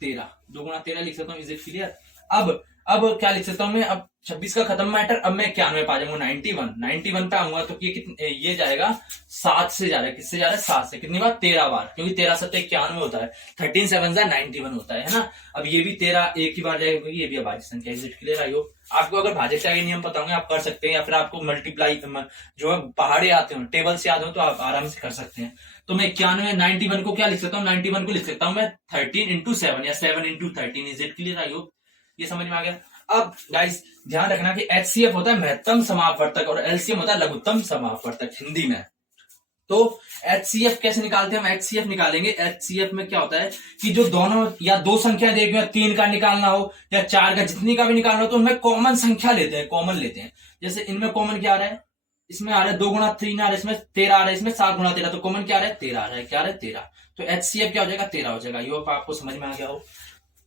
13 लिख सकता हूँ। Is it clear? अब क्या लिख सकता हूँ मैं, अब 26 का खत्म मैटर, अब मैं 91 पे आ जाऊंगा, 91 पे आऊंगा, तो ये जाएगा 7 से जा रहा है, किससे जा रहा है, 7 से, कितनी बार, 13 बार, क्योंकि 13 7 91 होता है, 13 7 91 होता है ना। अब ये भी 13 एक ही बार जाएगा, क्योंकि ये भी अभाज्य संख्या। Is it clear? I hope आपको अगर भाजकता के नियम पता होंगे आप कर सकते हैं, या फिर आपको मल्टीप्लाई जो है पहाड़े आते हो, टेबल से याद हो, तो आप आराम से कर सकते हैं। तो मैं 91 को क्या लिख सकता हूँ, 91 को लिख सकता हूँ मैं 13 इंटू 7 या 7 into 13। Is it clear? I hope ये समझ में आ गया। अब गाइस ध्यान रखना कि एचसीएफ होता है महत्तम समापवर्तक और एलसीएम होता है लघुत्तम समापवर्तक हिंदी में। तो एचसीएफ कैसे निकालते हैं, हम एचसीएफ निकालेंगे। एचसीएफ में क्या होता है कि जो दोनों या दो संख्या देगी, 3 का निकालना हो या 4 का, जितनी का भी निकालना हो, तो उनमें कॉमन संख्या लेते हैं, कॉमन लेते हैं। जैसे इनमें कॉमन क्या आ रहा है, इसमें आ रहा है 2 गुणा 3 आ रहा है, इसमें 13 आ रहा है, इसमें 7 गुणा 13, तो कॉमन क्या आ रहा है, 13 आ रहा है। क्या आ रहा है, 13। तो एचसीएफ क्या हो जाएगा, 13 हो जाएगा। ये आपको समझ में आ गया हो,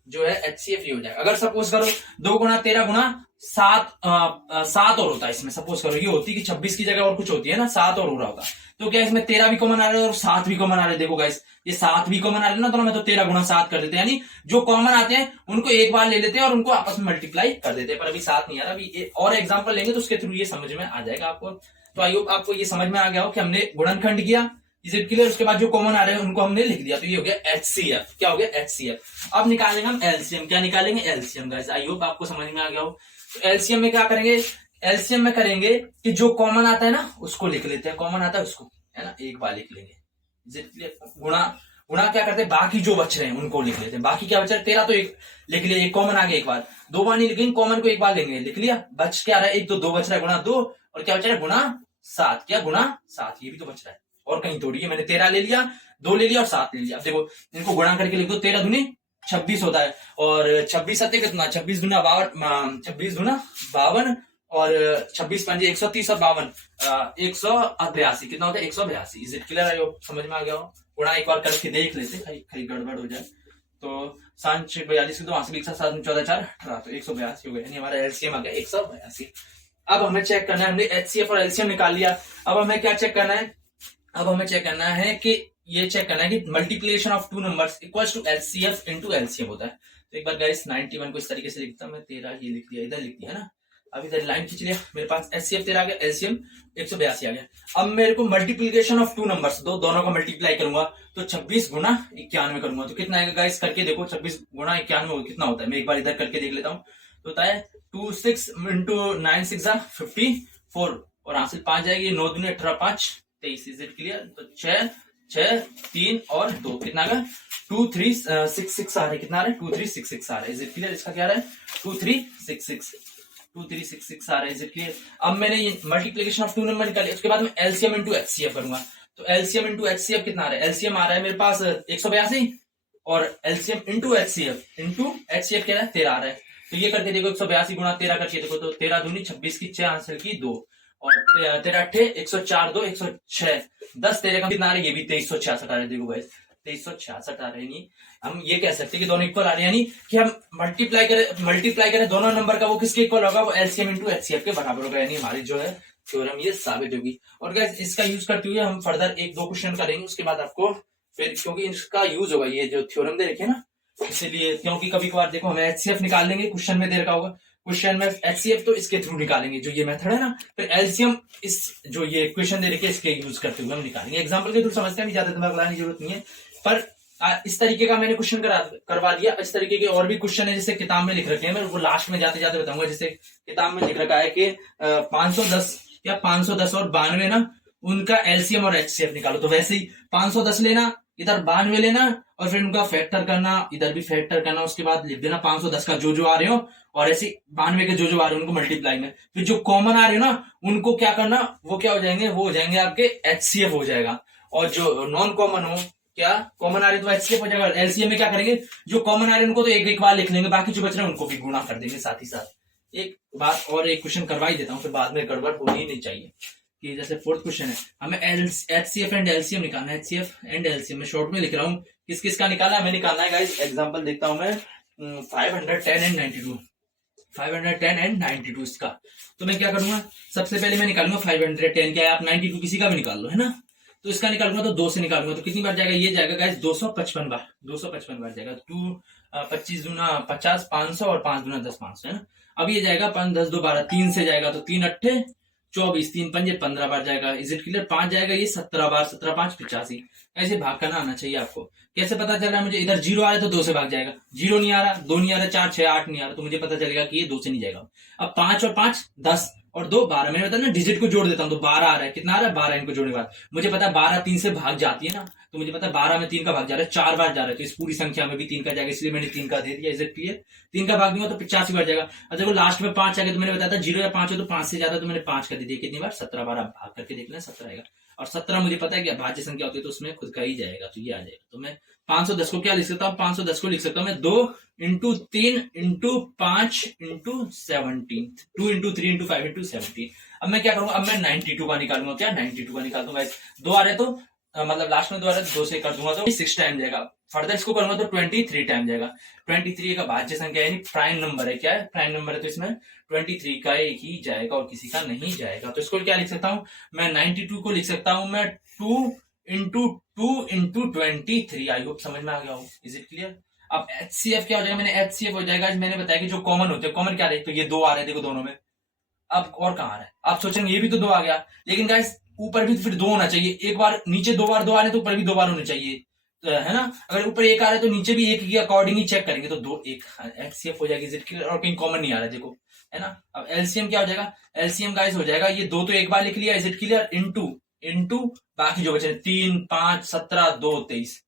जो है एचसीएफ ये हो जाएगा। अगर सपोज करो 2 गुणा 13 गुणा 7 और होता है इसमें, सपोज करो ये होती कि 26 की जगह और कुछ होती है ना, 7 और हो रहा होगा, तो क्या इसमें 13 भी कॉमन आ रहा है और 7 भी कॉमन आ रहे हैं। देखो गाइस ये 7 भी कॉमन आ रहे हैं ना, दोनों में, तो 13 गुणा 7 कर देते हैं, यानी जो कॉमन आते हैं उनको एक बार ले लेते हैं और उनको आपस में मल्टीप्लाई कर देते हैं। पर अभी 7 नहीं आ रहा, अभी और एग्जाम्पल लेंगे तो उसके थ्रू ये समझ में आ जाएगा आपको। तो आई होप आपको ये समझ में आ गया हो कि हमने गुणनखंड किया, इज इट क्लियर, उसके बाद जो कॉमन आ रहे हैं उनको हमने लिख दिया, तो ये हो गया एचसीएफ। क्या हो गया, एचसीएफ। अब निकालेंगे हम एलसीएम। क्या निकालेंगे, एलसीएम। गाइस आई होप आपको समझ में आ गया हो। तो एलसीएम में क्या करेंगे, एलसीएम में करेंगे कि जो कॉमन आता है ना उसको लिख लेते हैं, कॉमन आता है उसको, है ना, एक बार लिख लेंगे। Is it clear? गुणा क्या करते हैं, बाकी जो बच रहे हैं उनको लिख लेते हैं। बाकी क्या बच रहा है, 13 तो एक लिख लिया, एक कॉमन आ गया, एक बार 2 बार नहीं लिखेंगे, कॉमन को एक बार लेंगे, लिख लिया। बच क्या रहा है, एक तो 2 बच रहा है, गुणा 2, और क्या बच रहा है, गुणा 7। क्या, गुणा 7, ये भी तो बच रहा है, और कहीं थोड़ी है। मैंने 13 ले लिया, 2 ले लिया और 7 ले लिया। अब देखो इनको गुणा करके लिख दो, 13 दूनी 26 होता है, और 26 सत्य कितना, 26 दूना 52, और 26 पंजे 130 और 52 182, कितना होता है 182। Is it clear? I hope समझ में आ गया हो। गुणा एक बार करके देख लेते, कहीं गड़बड़ हो जाए तो। 742 की 2 वहां से 7 14 4 18, तो 182 हो गया, यानी हमारा एलसीएम आ गया 182। अब हमें चेक करना है, हमने एचसीएफ और एलसीएम निकाल लिया। अब हमें क्या चेक करना है? अब हमें चेक करना है कि ये चेक करना है कि multiplication of two numbers equals to HCF into LCM होता है। तो एक बार गाइस 91 को इस तरीके से लिखता हूं मैं, 13 ये लिख दिया, इधर लिख दिया है ना। अब इधर लाइन खींच लिया, मेरे पास एचसीएफ 13 आ गया, एलसीएम 182 आ गया। अब मेरे को मल्टीप्लिकेशन ऑफ टू नंबर्स, दोनों का मल्टीप्लाई करूंगा तो 26 गुना 91 करूंगा तो कितना आएगा गाइस? करके देखो, 26 गुना 91 कितना होता है, मैं एक बार इधर करके देख लेता हूँ। तो होता है 26 इंटू 9 6 54, और हासिल 5 जाएगी, 9 दूनी 18 5 23। Is it clear? तो 6 6 3 और 2 कितना आ गया? 2366 आ रहा है। कितना आ रहा है? 2366 आ रहा है। Is it clear? इसका क्या आ रहा है? 2366 आ रहा है। Is it clear? अब मैंने ये मल्टीप्लिकेशन ऑफ टू नंबर निकाले, उसके बाद मैं एलसीएम इंटू एचसीएफ करूंगा। तो एलसीएम इंटू एचसीएफ कितना आ रहा है? एलसीएम आ रहा है मेरे पास 182 और एलसीएम इंटू एचसीएफ क्या है? 13 आ रहा है। तो ये करके देखो, 182 गुणा 13 करके देखो, तो 13 दूनी 26 की 6 आंसर की 2 और 13 अट्ठे 104 2 106 10 13 का कितना आ रहा है? ये भी 2366 आ रहा है। देखो गाइस 2366 आ रहे हैं। हम ये कह सकते हैं कि दोनों इक्वल आ रहे हैं, यानी कि हम मल्टीप्लाई करें दोनों नंबर का, वो किसके इक्वल होगा? वो एलसीएम इंटू एचसीएफ के बराबर होगा, यानी हमारी जो है थ्योरम ये साबित होगी। और गाइस इसका यूज करते हुए हम फर्दर 1-2 क्वेश्चन करेंगे, उसके बाद आपको फिर, क्योंकि इसका यूज होगा ये जो थ्योरम दे रखे ना, इसलिए क्योंकि कभी कभार देखो हमें एचसीएफ निकाल लेंगे, क्वेश्चन में दे रखा होगा, क्वेश्चन में एचसीएफ तो इसके थ्रू निकालेंगे, जो ये मेथड है ना, फिर एलसीएम इस जो ये क्वेश्चन दे रखे इसके यूज करते हुए हम निकालेंगे। एग्जांपल के थ्रू समझते हैं, ज्यादा दिमाग लगाने की जरूरत नहीं है। पर इस तरीके का मैंने क्वेश्चन करवा दिया। इस तरीके के और भी क्वेश्चन है जैसे किताब में लिख रखे हैं, मैं वो लास्ट में जाते जाते बताऊंगा। जैसे किताब में लिख रखा है कि 510 या 510 और 92 ना, उनका एलसीएम और एचसीएफ निकालो। तो वैसे ही 510 लेना, इधर 92 लेना और फिर उनका फैक्टर करना, इधर भी फैक्टर करना, उसके बाद लिख देना 510 का जो आ रहे हो और ऐसे 92 के जो आ रहे हो उनको मल्टीप्लाई में, फिर जो कॉमन आ रहे हो ना उनको क्या करना, वो क्या हो जाएंगे? वो हो जाएंगे आपके एचसीएफ हो जाएगा। और जो नॉन कॉमन हो, क्या कॉमन आ रहे तो एचसीएफ हो जाएगा। एलसीएम में क्या करेंगे? जो कॉमन आ रहे हैं उनको तो एक बार लिख लेंगे, बाकी जो बच रहे हैं उनको भी गुणा कर देंगे साथ ही साथ। एक बात और, एक क्वेश्चन करवा ही देता हूँ, फिर बाद में गड़बड़ होनी नहीं चाहिए। कि जैसे फोर्थ क्वेश्चन है, हमें एचसीएफ एंड एलसीएम निकालना है। एचसीएफ एंड एलसीएम में शॉर्ट में लिख रहा हूँ, किस किस का निकालना है? हमें निकालना है गाइस, एग्जांपल देखता हूं मैं, 510 एंड 92, 510 एंड 92 इसका। तो मैं क्या करूंगा? सबसे पहले मैं निकालूंगा 510, क्या है आप 92 किसी का भी निकाल लो, है ना। तो इसका निकालूंगा तो 2 से निकालूंगा, तो कितनी बार जाएगा? ये जाएगा गाइस 255 बार, 255 बार जाएगा। 25 दूना 50 500 और 5 दूना 10 500, है ना। अब ये जाएगा 5 10 2 12, 3 से जाएगा तो 3 अट्ठे 24, 3 पंजे 15 बार जाएगा। Is it clear? 5 जाएगा ये 17 बार, 17 5 85। ऐसे भाग करना आना चाहिए आपको। कैसे पता चल रहा है मुझे? इधर 0 आ रहा है तो 2 से भाग जाएगा, 0 नहीं आ रहा, 2 नहीं आ रहा, 4 6 8 नहीं आ रहा, तो मुझे पता चलेगा कि ये 2 से नहीं जाएगा। अब 5 और 5 10 और 2 12, मैंने बताया ना डिजिट को जोड़ देता हूं तो 12 आ रहा है। कितना आ रहा है? 12 इनको जोड़ने के बाद मुझे पता है 12 3 से भाग जाती है ना, तो मुझे पता है 12 में 3 का भाग जा रहा है, 4 बार जा रहा है, तो इस पूरी संख्या में भी 3 का जाएगा, इसलिए मैंने 3 का दे दिया। Is it clear? 3 का भाग दूंगा तो 85 बार जाएगा। और देखो लास्ट में 5 आ गया, तो मैंने बताया था 0 या 5 हो तो 5 से ज्यादा, तो मैंने 5 का दे दिया। कितनी बार? 17 बार। आप भाग करके देख लें, 17 आएगा। और 17 मुझे पता है कि भाज्य संख्या होती है तो उसमें खुद का ही जाएगा, तो ये आ जाएगा। तो मैं 510 को क्या लिख सकता हूँ? 510 को लिख सकता हूँ मैं 2 into 3 into 5 into 17, 2 into 3 into 5 into 17। अब मैं क्या करूंगा? अब मैं 92 का निकालूंगा। क्या 92 का निकाल दूंगा? 2 आ रहे तो मतलब लास्ट में 2 आ रहे तो 2 से कर दूंगा तो 6 टाइम जाएगा। फर्दर इसको करूंगा तो 23 टाइम जाएगा। 23 का भाज्य संख्या यानी प्राइम नंबर है। क्या है? प्राइम नंबर है, तो इसमें 23 का एक ही जाएगा और किसी का नहीं जाएगा। तो इसको क्या लिख सकता हूं मैं? 92 को लिख सकता हूं मैं 2 इंटू 2 इंटू 23। आई होप समझ में आ गया हो। Is it clear? अब एचसीएफ क्या हो जाएगा? मैंने एचसीएफ हो जाएगा, मैंने बताया कि जो कॉमन होते हैं, कॉमन क्या रहे? तो ये 2 आ रहे, देखो दोनों में। अब और कहां आ रहा है? आप सोचेंगे ये भी तो 2 आ गया, लेकिन गाइस ऊपर भी फिर 2 होना चाहिए। एक बार नीचे 2 बार 2 आ रहे तो ऊपर भी 2 बार होने चाहिए, है ना। अगर ऊपर 1 आ रहा है तो नीचे भी 1 के अकॉर्डिंग ही चेक करेंगे, तो 2 1 एचसीएफ हो जाएगी। Is it clear? और कहीं कॉमन नहीं आ रहा है, देखो, है ना। अब एलसीएम क्या हो जाएगा? एलसीएम गाइस हो जाएगा ये 2 तो एक बार लिख लिया। Is it clear? इंटू बाकी जो बचे 3 5 17 2 23,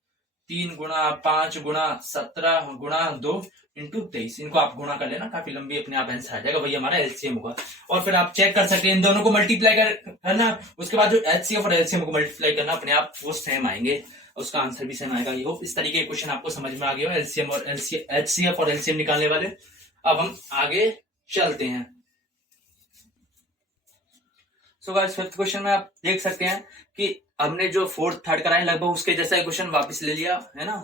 3 गुणा 5 गुणा 17 गुणा 2 इंटू 23। इनको आप गुणा कर लेना, काफी लंबी अपने आप आंसर आ जाएगा, वही हमारा एलसीएम होगा। और फिर आप चेक कर सकते हैं, इन दोनों को मल्टीप्लाई करना, उसके बाद जो एचसीएफ और एलसीएम को मल्टीप्लाई करना, अपने आप वो सेम आएंगे, उसका आंसर भी सेम आएगा। ये हो इस तरीके के क्वेश्चन आपको समझ में आ गया हो, एलसीएम और एचसीएफ और एलसीएम निकालने वाले। अब हम आगे चलते हैं। सो गाइस फिफ्थ क्वेश्चन में आप देख सकते हैं कि हमने जो फोर्थ थर्ड कराए लगभग उसके जैसा क्वेश्चन वापस ले लिया है ना।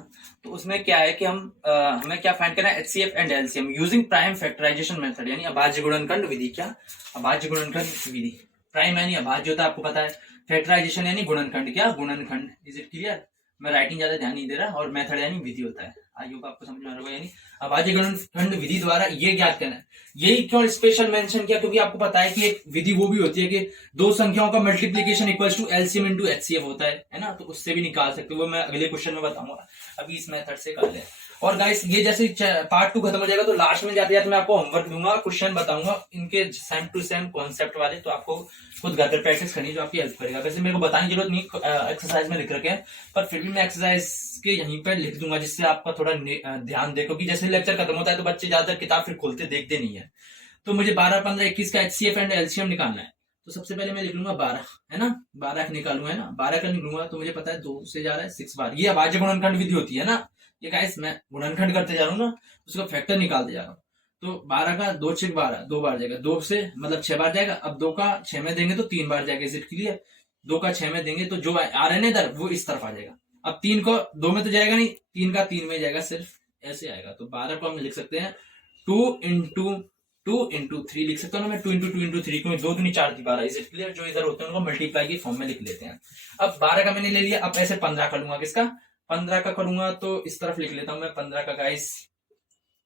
तो उसमें क्या है कि हमें क्या फाइंड करना है, HCF and LCM using prime factorisation method, यानी अभाज्य गुणनखंड विधि। क्या अभाज्य गुणनखंड विधि, प्राइम यानी अभाज्य होता है आपको पता है, फैक्टराइजेशन यानी गुणनखंड, क्या गुणनखंड। Is it clear? मैं राइटिंग ज्यादा ध्यान नहीं दे रहा। और मेथड यानी विधि होता है, आई होप आपको समझ में आ रहा होगा। यानी अभाज्य गुणनखंड विधि द्वारा ये ज्ञात करना है। यही क्यों स्पेशल मेंशन किया, क्योंकि आपको पता है कि एक विधि वो भी होती है कि दो संख्याओं का multiplication equals to LCM into HCF होता है ना। तो उससे भी निकाल सकते हो, वो मैं अगले क्वेश्चन में बताऊंगा। अभी इस मेथड से कर ले। और गाइस ये जैसे पार्ट 2 खत्म हो जाएगा तो लास्ट में जाते जाते मैं आपको होमवर्क दूंगा, क्वेश्चन बताऊंगा इनके सेम टू सेम कॉन्सेप्ट वाले। तो आपको खुद घर पर प्रैक्टिस करनी, जो आपकी हेल्प करेगा। वैसे मेरे को बताने की जरूरत नहीं, एक्सरसाइज में लिख रखे हैं, पर फिर भी मैं एक्सरसाइज के यहीं पर लिख दूंगा, जिससे आपका थोड़ा ध्यान दे। क्योंकि जैसे लेक्चर खत्म होता है तो बच्चे ज्यादातर किताब फिर खोलते देखते नहीं है। तो मुझे 12, 15, 21 का एचसीएफ एंड एलसीएम निकालना है। तो सबसे पहले मैं लिख लूंगा 12, है ना। 12 निकालूंगा, है ना। 12 का निकलूंगा तो मुझे पता है 2 से जा रहा है 6 बार। ये अभाज्य गुणनखंड विधि होती है ना। ये गाइस मैं गुणनखंड करते जा रहा हूँ ना, उसका फैक्टर निकालते जा रहा हूँ। तो 12 का 2 6 12, 2 बार जाएगा। 2 से मतलब 6 बार जाएगा। अब 2 का 6 में देंगे तो 3 बार जाएगा। Is it clear? 2 का 6 में देंगे तो जो आ रहे हैं इधर वो इस तरफ आ जाएगा। अब 3 को 2 में तो जाएगा नहीं, 3 का 3 में जाएगा, सिर्फ ऐसे आएगा। तो 12 को हम लिख सकते हैं 2 इंटू 3 लिख सकता हूँ मैं। 2 इंटू 3 क्योंकि 2 दूनी 4 12। Is it clear? जो इधर होते हैं उनको मल्टीप्लाई की फॉर्म में लिख लेते हैं। अब 12 का मैंने ले लिया। अब ऐसे 15 का लूंगा। किसका? 15 का करूंगा तो इस तरफ लिख लेता हूं मैं 15 का। गाइस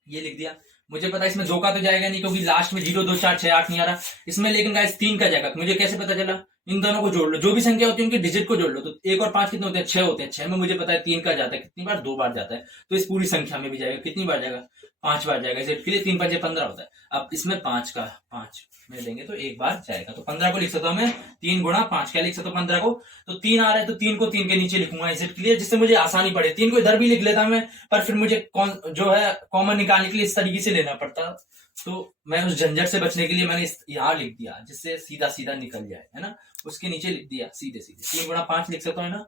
ये लिख दिया। मुझे पता है इसमें 2 का तो जाएगा नहीं, क्योंकि लास्ट में 0 2 4 6 8 नहीं आ रहा इसमें। लेकिन गाइस 3 का जाएगा। मुझे कैसे पता चला? इन दोनों को जोड़ लो, जो भी संख्या होती है उनके डिजिट को जोड़ लो। तो 1 और 5 कितने होते हैं? 6 होते हैं। 6 में मुझे पता है 3 का जाता है कितनी बार? 2 बार जाता है। तो इस पूरी संख्या में भी जाएगा, कितनी बार जाएगा? 5 बार जाएगा। इसे 3 5 15 होता है। अब इसमें 5 का 5 में देंगे तो 1 बार जाएगा। तो 15 को लिख सकता हूं मैं 3 गुणा 5। क्या लिख सकता हूँ 15 को? तो 3 आ रहा है तो 3 को 3 के नीचे लिखूंगा। Is it clear? जिससे मुझे आसानी पड़े। 3 को इधर भी लिख लेता मैं, पर फिर मुझे जो है कॉमन निकालने के लिए इस तरीके से लेना पड़ता। तो मैं उस झंझट से बचने के लिए मैंने यहाँ लिख दिया, जिससे सीधा सीधा निकल जाए, है ना। उसके नीचे लिख दिया सीधे सीधे। 3 गुणा 5 लिख सकता हूँ, है ना।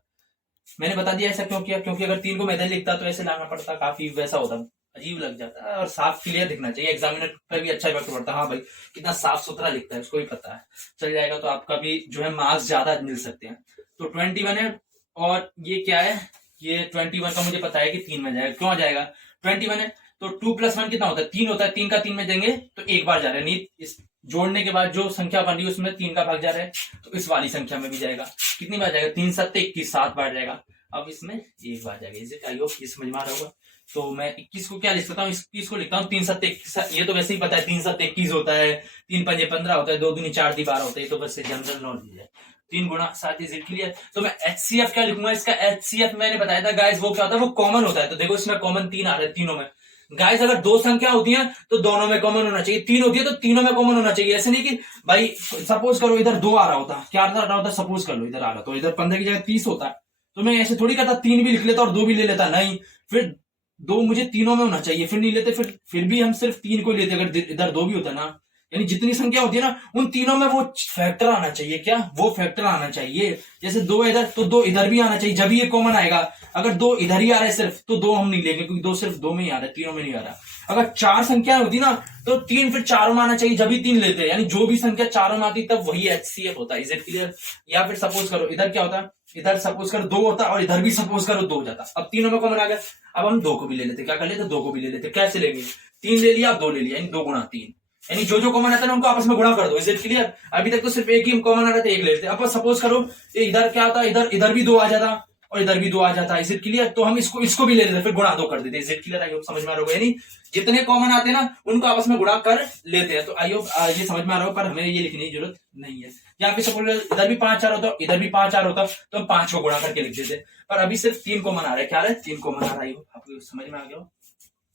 मैंने बता दिया ऐसा क्यों किया, क्योंकि अगर 3 को मैं इधर लिखता तो ऐसे लाना पड़ता, काफी वैसा होता, अजीब लग जाता है। और साफ क्लियर दिखना चाहिए, एग्जामिनर पर भी अच्छा इफेक्ट पड़ता है। हाँ भाई कितना साफ सुथरा लिखता है उसको भी पता है, चल जाएगा। तो आपका भी जो है मार्क्स ज्यादा मिल सकते हैं। तो 21 है। और ये क्या है? ये 21 का मुझे पता है कि 3 में जाएगा। क्यों आ जाएगा? 21 है तो 2 + 1 कितना होता है? 3 होता है। 3 का 3 में देंगे तो 1 बार जा रहा है। नहीं, इस जोड़ने के बाद जो संख्या बन रही है उसमें 3 का भाग जा रहा है, तो इस वाली संख्या में भी जाएगा। कितनी बार जाएगा? 3 7 21, 7 बार जाएगा। अब इसमें 1 बार जाएगा। इसे आई होप ये समझ में आ रहा होगा। तो मैं 21 को क्या लिख सकता हूँ? 21 को लिखता हूँ 3 7 21। ये तो वैसे ही पता है 3 7 21 होता है, 3 5 15 होता है, 2 दूनी 4 दी 12 होता है। ये तो बस जनरल नॉलेज है। 3 गुणा 7 इज इट क्लियर? तो मैं एचसीएफ क्या लिखूंगा? इसका एचसीएफ मैंने बताया था गाइस, वो क्या होता है? वो कॉमन होता है। तो देखो इसमें कॉमन 3 आ रहे हैं तीनों में। गाइस अगर 2 संख्या होती है तो दोनों में कॉमन होना चाहिए। 3 होती है तो तीनों में कॉमन होना चाहिए। ऐसे नहीं कि भाई सपोज करो इधर 2 आ रहा होता, क्या आ रहा होता? सपोज कर लो इधर आ रहा तो इधर 15 की जगह 30 होता है। तो मैं ऐसे थोड़ी करता 3 भी लिख लेता और 2 भी ले लेता, नहीं। फिर 2 मुझे तीनों में होना चाहिए, फिर नहीं लेते। फिर भी हम सिर्फ 3 को लेते अगर इधर 2 भी होता ना। यानी जितनी संख्या होती है ना उन तीनों में वो फैक्टर आना चाहिए। क्या? वो फैक्टर आना चाहिए। जैसे 2 इधर तो 2 इधर भी आना चाहिए, जब ये कॉमन आएगा। अगर 2 इधर ही आ रहा है सिर्फ तो 2 हम नहीं लेंगे, क्योंकि 2 सिर्फ 2 में ही आ रहा है, तीनों में नहीं आ रहा। अगर 4 संख्या होती ना तो 3 फिर चारों में आना चाहिए, जब ही 3 लेते हैं। यानी जो भी संख्या चारों में आती तब वही एचसीएफ होता है। Is it clear? या फिर सपोज करो इधर क्या होता है? इधर सपोज करो 2 होता और इधर भी सपोज करो 2 हो जाता। अब तीनों में कॉमन आ गया। अब हम 2 को भी ले लेते। क्या कर लेते? 2 को भी ले लेते। कैसे लेंगे? 3 ले लिया, 2 ले लिया, यानी 2 गुणा 3। यानी जो कॉमन आता है ना उनको आपस में गुणा कर दो। Is it clear? अभी तक तो सिर्फ एक ही कॉमन आ रहा था, एक लेते। अब सपोज करो इधर क्या होता? इधर भी 2 आ जाता और इधर भी 2 आ जाता। Is it clear? तो हम इसको भी ले लेते, फिर गुणा 2 कर देते। Is it clear? I hope समझ में आ रहा होगा। यानी जितने कॉमन आते हैं ना उनको आपस में गुणा कर लेते हैं। तो आई होप ये समझ में आ रहा होगा, पर हमें ये लिखने की जरूरत नहीं है। या फिर सपोज इधर भी 5 4 होता, इधर भी 5 4 होता तो हम 5 को गुणा करके लिख देते। पर अभी सिर्फ 3 कॉमन आ रहा है। क्या है? 3 कॉमन आ रहा है। आपको समझ में आ गया हो?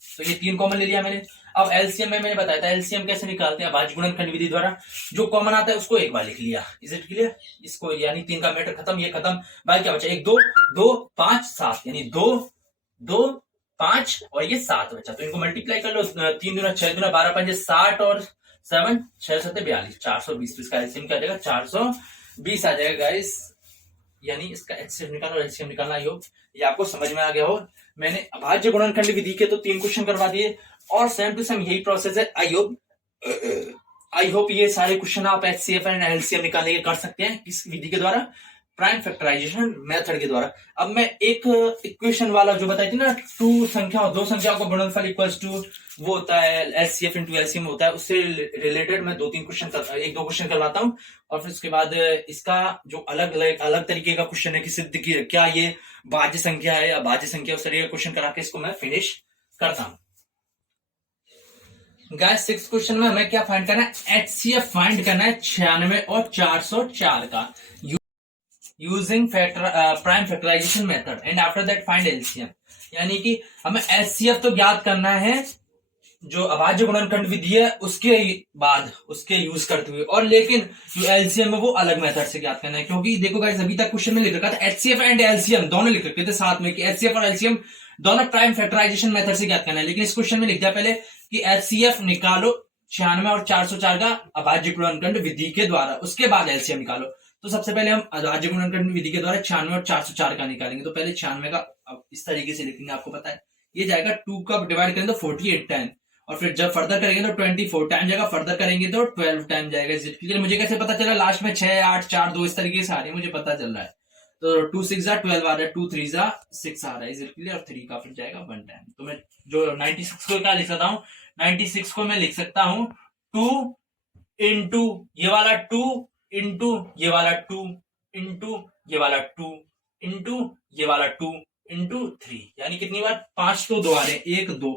तो ये 3 कॉमन ले लिया मैंने। अब एलसीएम में मैंने बताया था एलसीएम कैसे निकालते हैं, अभाज्य गुणनखंड विधि द्वारा। जो कॉमन आता है उसको एक बार लिख लिया। Is it clear? इसको यानी 3 का मैटर खत्म, ये खत्म। भाई क्या बचा? 1 2 2 5 7, यानी 2 2 5 और ये 7 बचा। तो इनको मल्टीप्लाई कर लो। 3 दूना 6 दूना 12 5 60 और 7 6 7 42 420। तो इसका एलसीएम क्या आ जाएगा? 420 आ जाएगा गाइस। यानी इसका एचसीएफ निकालना और एलसीएम निकालना। ये आपको समझ में आ गया हो। मैंने अभाज्य गुणनखंड विधि के तो 3 क्वेश्चन करवा दिए और सेम टू सेम यही प्रोसेस है। आई होप आई होप ये सारे क्वेश्चन आप एचसीएफ एंड एलसीएम निकालने के कर सकते हैं इस विधि के द्वारा, प्राइम फैक्टराइजेशन मेथड के द्वारा। अब मैं एक इक्वेशन वाला जो बताई थी ना, टू संख्या और दो संख्याओं का गुणनफल इक्वल्स टू वो होता है एचसीएफ इंटू एलसीएम होता है, उससे रिलेटेड मैं एक दो क्वेश्चन करवाता हूँ, और फिर उसके बाद इसका जो अलग तरीके का क्वेश्चन है कि सिद्ध की क्या ये भाज्य संख्या है या भाज्य संख्या, उस तरीके का क्वेश्चन करा के इसको मैं फिनिश करता हूँ। गाइस 6th क्वेश्चन में हमें क्या फाइंड करना है, एचसीएफ फाइंड करना है 96 और 404 का using prime factorisation method and after that find LCM. यानी कि हमें एचसीएफ तो ज्ञात करना है जो अभाज्य गुणनखंड विधि है उसके बाद उसके यूज करते हुए, और लेकिन जो एलसीएम है वो अलग मेथड से ज्ञात करना है। क्योंकि देखो गाइस अभी तक क्वेश्चन में लिख रखा था एचसीएफ एंड एलसीएम दोनों लिख रखे थे साथ में कि एचसीएफ और एलसीएम दोनों प्राइम फैक्टराइजेशन मेथड से ज्ञात करना है, लेकिन इस क्वेश्चन में लिख दिया पहले कि एचसीएफ निकालो 96 और 404 का अभाज्य गुणनखंड विधि के द्वारा, उसके बाद एलसीएम निकालो। तो सबसे पहले हम अभाज्य गुणनखंड विधि के द्वारा 96 और 404 का निकालेंगे। तो पहले 96 का इस तरीके से लिखेंगे, आपको पता है ये जाएगा 2 का डिवाइड करेंगे तो 48 टाइम, और फिर जब फर्दर करेंगे तो 24 टाइम जाएगा, फर्दर करेंगे तो 12 टाइम जाएगा। Is it clear? मुझे कैसे पता चला? लास्ट में 6 8 4 2 इस तरीके से आ रही है, मुझे पता चल रहा है। तो 2 6 12 आ रहा है, 2 3 6 आ रहा है। Is it clear? और 3 का फिर जाएगा 1 टाइम। तो मैं जो 96 को क्या लिख सकता हूँ, 96 को मैं लिख सकता हूँ 2 इंटू ये वाला 2 इंटू ये वाला 2 इंटू ये वाला 2 इंटू ये वाला 2 इंटू 3, यानी कितनी बार? 5 तो 2 आ रहे, 1 2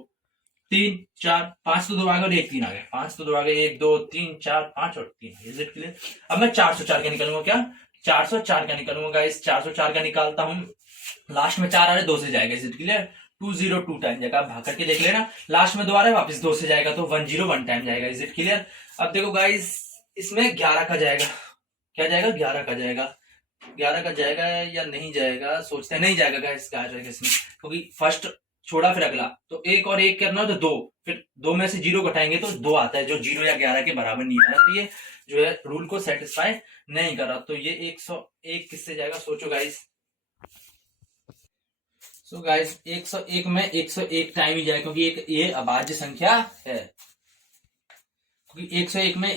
3 4 5 तो 2 आ गए और 1 3 आ गए, 5 तो 2 आ गए, 1 2 3 4 5 और 3। Is it clear? अब मैं 404 का निकालूंगा, क्या 404 का निकालूंगा गाइस, 404 का निकालता हूं, लास्ट में 4 आ रहे 2 से जाएगा। Is it clear? 202 टाइम जाएगा, आप भाग करके देख लेना, लास्ट में 2 आ रहा है वापस 2 से जाएगा तो 101 टाइम जाएगा। Is it clear? अब देखो गाइस इसमें 11 का जाएगा, क्या जाएगा? 11 का जाएगा, 11 का जाएगा या नहीं जाएगा, सोचते हैं नहीं जाएगा गाइस, क्या जाएगा इसमें, क्योंकि फर्स्ट छोड़ा फिर अगला, तो 1 और 1 करना हो तो 2, फिर 2 में से 0 घटाएंगे तो 2 आता है, जो 0 या 11 के बराबर नहीं आ रहा, तो ये जो है रूल को सेटिस्फाई नहीं कर रहा। तो ये 101 किससे जाएगा, सोचो गाइस। सो गाइस 101 में 101 टाइम ही जाएगा, क्योंकि एक ये अभाज्य संख्या है, क्योंकि 101 में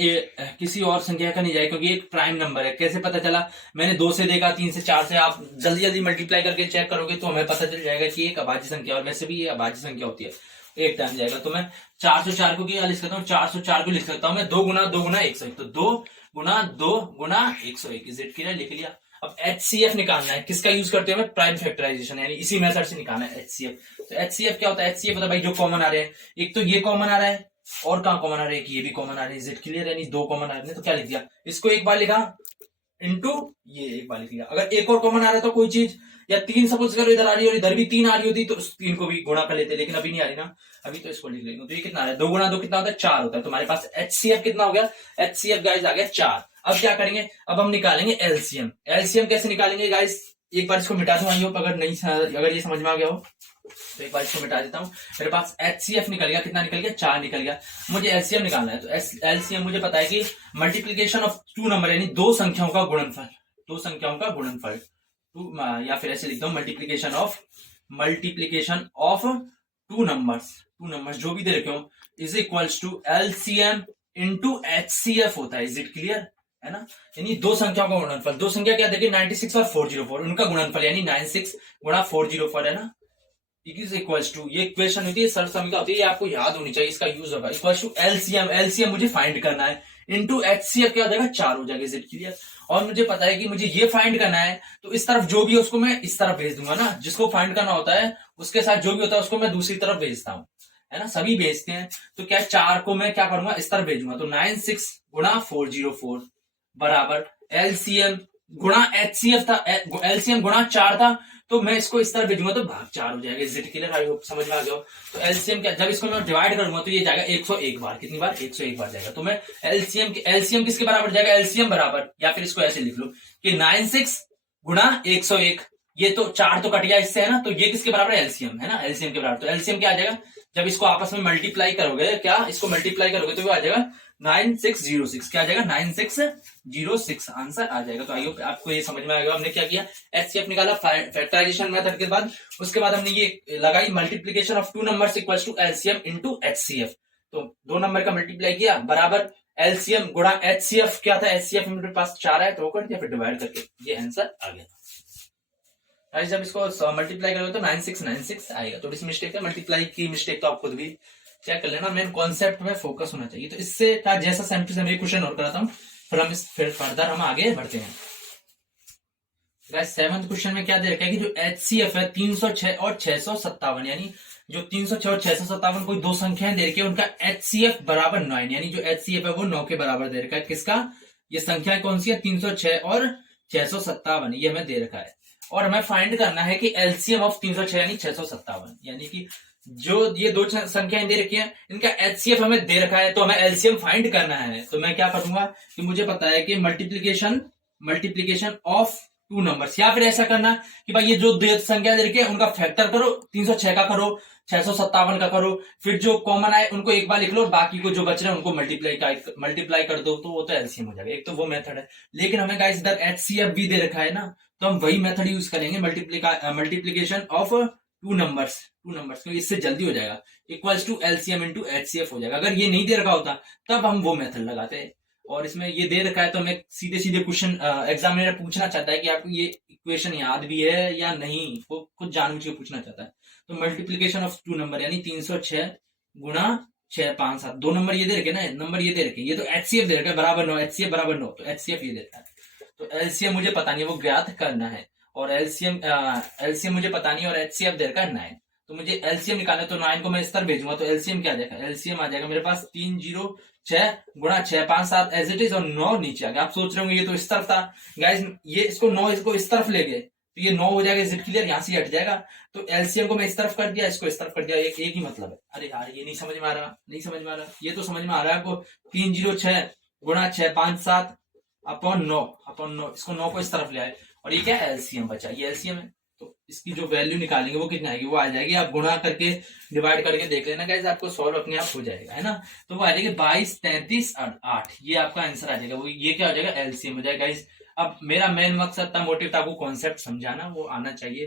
किसी और संख्या का नहीं जाएगा, क्योंकि एक प्राइम नंबर है। कैसे पता चला? मैंने 2 से देखा, 3 से 4 से, आप जल्दी जल्दी मल्टीप्लाई करके चेक करोगे तो हमें पता चल जाएगा कि एक अभाज्य संख्या, और वैसे भी ये अभाज्य संख्या होती है, एक टाइम जाएगा। तो मैं 404 को क्या लिख सकता हूँ, 404 को लिख सकता हूँ मैं 2 गुना 101, तो 2 गुना 101। Is it clear? लिख लिया। अब एचसीएफ निकालना है, किसका यूज करते हैं? प्राइम फैक्टराइजेशन, यानी इसी मेथड से निकालना है एचसीएफ। तो एचसीएफ क्या होता है? एचसीएफ होता है भाई जो कॉमन आ रहे हैं, एक तो ये कॉमन आ रहा है और कहां कॉमन आ रहा है कि ये भी कॉमन आ रहा है। Is it clear? यानी 2 कॉमन आ रहे हैं, तो क्या लिख दिया, इसको एक बार लिखा इंटू ये एक बार लिख लिया। अगर एक और कॉमन आ रहा है तो कोई चीज, या 3 सपोज करो इधर आ रही है और इधर भी 3 आ रही होती तो 3 को भी गुणा कर लेते, लेकिन अभी नहीं आ रही ना, अभी तो इसको लिख लेंगे। तो ये कितना आ रहा है, 2 गुना 2 कितना होता है? 4 होता है। तो हमारे पास एचसीएफ कितना हो गया? एचसीएफ गाइस आ गया 4। अब क्या करेंगे, अब हम निकालेंगे एलसीएम। एलसीएम कैसे निकालेंगे गाइस, एक बार इसको मिटा दूं, आई होप अगर ये समझ में आ गया हो तो एक बार इसको मिटा देता हूं। मेरे पास एचसीएफ निकल गया, कितना निकल गया? 4 निकल गया। मुझे एलसीएम निकालना है, तो एलसीएम मुझे पता है कि मल्टीप्लीकेशन ऑफ 2 नंबर, यानी 2 संख्याओं का गुणनफल, 2 संख्याओं का गुणनफल, या फिर ऐसे लिखता हूं मल्टीप्लीकेशन ऑफ 2 नंबर्स जो भी दे रखे हो, is equals to LCM into HCF होता है। Is it clear? है ना, यानी 2 संख्याओं का गुणनफल, 2 संख्या क्या देखिए 96 और 404, उनका गुणनफल यानी 96 गुणा 404 है ना, इज इक्वल्स टू, ये इक्वेशन होती है सरल समीकरण होती है, ये आपको याद होनी चाहिए, इसका यूज होगा। इक्वल्स टू एलसीएम, एलसीएम मुझे फाइंड करना है, इंटू एचसीएफ क्या हो जाएगा? 4 हो जाएगा। Is it clear? और मुझे पता है कि मुझे ये फाइंड करना है, तो इस तरफ जो भी है उसको मैं इस तरफ भेज दूंगा ना, जिसको फाइंड करना होता है उसके साथ जो भी होता है उसको मैं दूसरी तरफ भेजता हूँ, है ना, सभी भेजते हैं। तो क्या 4 को मैं क्या करूंगा, इस तरफ भेजूंगा, तो 96 गुणा 404 बराबर एलसीएम गुणा एचसीएफ था, एलसीएम गुणा 4 था, तो मैं इसको इस तरह भेजूंगा तो भाग 4 हो जाएगा। Is it clear? I hope समझ में आ गया। तो एलसीएम क्या, जब इसको मैं डिवाइड करूंगा तो ये जाएगा 101 बार, कितनी बार? 101 बार जाएगा। तो मैं एलसीएम किसके बराबर जाएगा? एलसीएम बराबर, या फिर इसको ऐसे लिख लो कि 96 गुणा 101, ये तो 4 तो कट गया इससे, है ना, तो ये किसके बराबर है? एलसीएम, है ना, एलसीएम के बराबर। तो एलसीएम क्या आ जाएगा, जब इसको आपस में मल्टीप्लाई करोगे, क्या इसको मल्टीप्लाई करोगे तो वो आ जाएगा 9606, क्या आ जाएगा? 9606 आंसर आ जाएगा। तो आई होप आपको ये समझ में आएगा। हमने क्या किया, एचसीएफ निकाला फैक्टराइजेशन मेथड के बाद, उसके बाद हमने ये लगाई multiplication of 2 numbers equals to LCM into HCF. तो 2 नंबर का मल्टीप्लाई किया बराबर एलसीएम गुणा एचसीएफ क्या था, एचसीएफ मेरे पास 4 है तो कर दिया, फिर डिवाइड करके ये आंसर आ गया। जब इसको मल्टीप्लाई करोगे तो 9696 आएगा। थोड़ी सी मिस्टेक है, मल्टीप्लाई की मिस्टेक तो आप खुद भी चेक कर लेना, मेन कॉन्सेप्ट में फोकस होना चाहिए। तो इससे का जैसा सेम टू सेम एक क्वेश्चन और कराता हूँ, फिर फर्दर हम आगे बढ़ते हैं। गाइस 7th क्वेश्चन में क्या दे रखा है कि जो एचसीएफ है 306 और 657, यानी जो 306 और 657 कोई दो संख्याएं दे रखी है, उनका एचसीएफ बराबर 9, यानी जो एचसीएफ है वो 9 के बराबर दे रखा है। किसका? ये संख्या कौन सी है? 306 और 657, ये हमें दे रखा है। और हमें फाइंड करना है कि एलसीएम ऑफ 306 यानी 657, यानी कि जो ये दो संख्याएं दे रखी है इनका एचसीएफ हमें दे रखा है, तो हमें एलसीएम फाइंड करना है। तो मैं क्या करूंगा कि मुझे पता है कि मल्टीप्लीकेशन ऑफ टू नंबर्स, या फिर ऐसा करना कि भाई ये जो दो संख्या दे रखी है उनका फैक्टर करो, 306 का करो, 657 का करो, फिर जो कॉमन आए उनको एक बार लिख लो, बाकी को जो बच रहे हैं उनको मल्टीप्लाई कर दो, तो वो तो एलसीएम हो जाएगा। एक तो वो मेथड है, लेकिन हमें गाइस इधर एचसीएफ भी दे रखा है ना, तो हम वही मेथड यूज करेंगे, मल्टीप्लीकेशन ऑफ टू नंबर्स, क्योंकि इससे जल्दी हो जाएगा, equals to LCM into HCF हो जाएगा। अगर ये नहीं दे रखा होता तब हम वो मेथड लगाते हैं, और इसमें ये दे रखा है तो हमें सीधे सीधे क्वेश्चन एग्जामिनर पूछना चाहता है कि आपको ये इक्वेशन याद भी है या नहीं, वो कुछ जानबूझ के पूछना चाहता है। तो मल्टीप्लीकेशन ऑफ टू नंबर यानी 306 गुणा 657, दो नंबर ये दे रखे ना, नंबर ये दे रखे, ये तो एचसीएफ दे रखा है बराबर 9, एचसीएफ बराबर 9, तो एचसीएफ ये देता है। तो एलसीएम मुझे पता नहीं, वो ज्ञात करना है, और एलसीएम मुझे पता नहीं, और एचसीएफ दे रखा है 9, तो मुझे एलसीएम निकालना है। तो 9 को मैं इस तरह भेजूंगा तो एलसीएम क्या आ जाएगा? एलसीएम आ जाएगा मेरे पास 306 गुणा 657 एज इट इज, और 9 नीचे आ गया। आप सोच रहे होंगे ये तो इस तरफ था गाइस, ये इसको 9 इसको इस तरफ ले गए तो ये 9 हो जाएगा, इज इट क्लियर? यहाँ से हट जाएगा, तो एलसीएम को मैं इस तरफ कर दिया, इसको इस तरफ कर दिया, एक ही मतलब है। अरे यार ये नहीं समझ में आ रहा, ये तो समझ में आ रहा है आपको। 306 गुणा 657 अपॉन 9, इसको 9 को इस तरफ ले आए, और ये क्या है? एलसीएम बचा, ये एलसीएम है। तो इसकी जो वैल्यू निकालेंगे वो कितनी आएगी? वो आ जाएगी, आप गुणा करके डिवाइड करके देख लेना गाइस, आपको सॉल्व अपने आप हो जाएगा, है ना। तो वो आ जाएगी 22, 33 और 8, ये आपका आंसर आ जाएगा। वो ये क्या हो जाएगा? एलसीएम हो जाएगा गाइस। अब मेरा मेन मकसद था, मोटिव था, आपको कॉन्सेप्ट समझाना, वो आना चाहिए।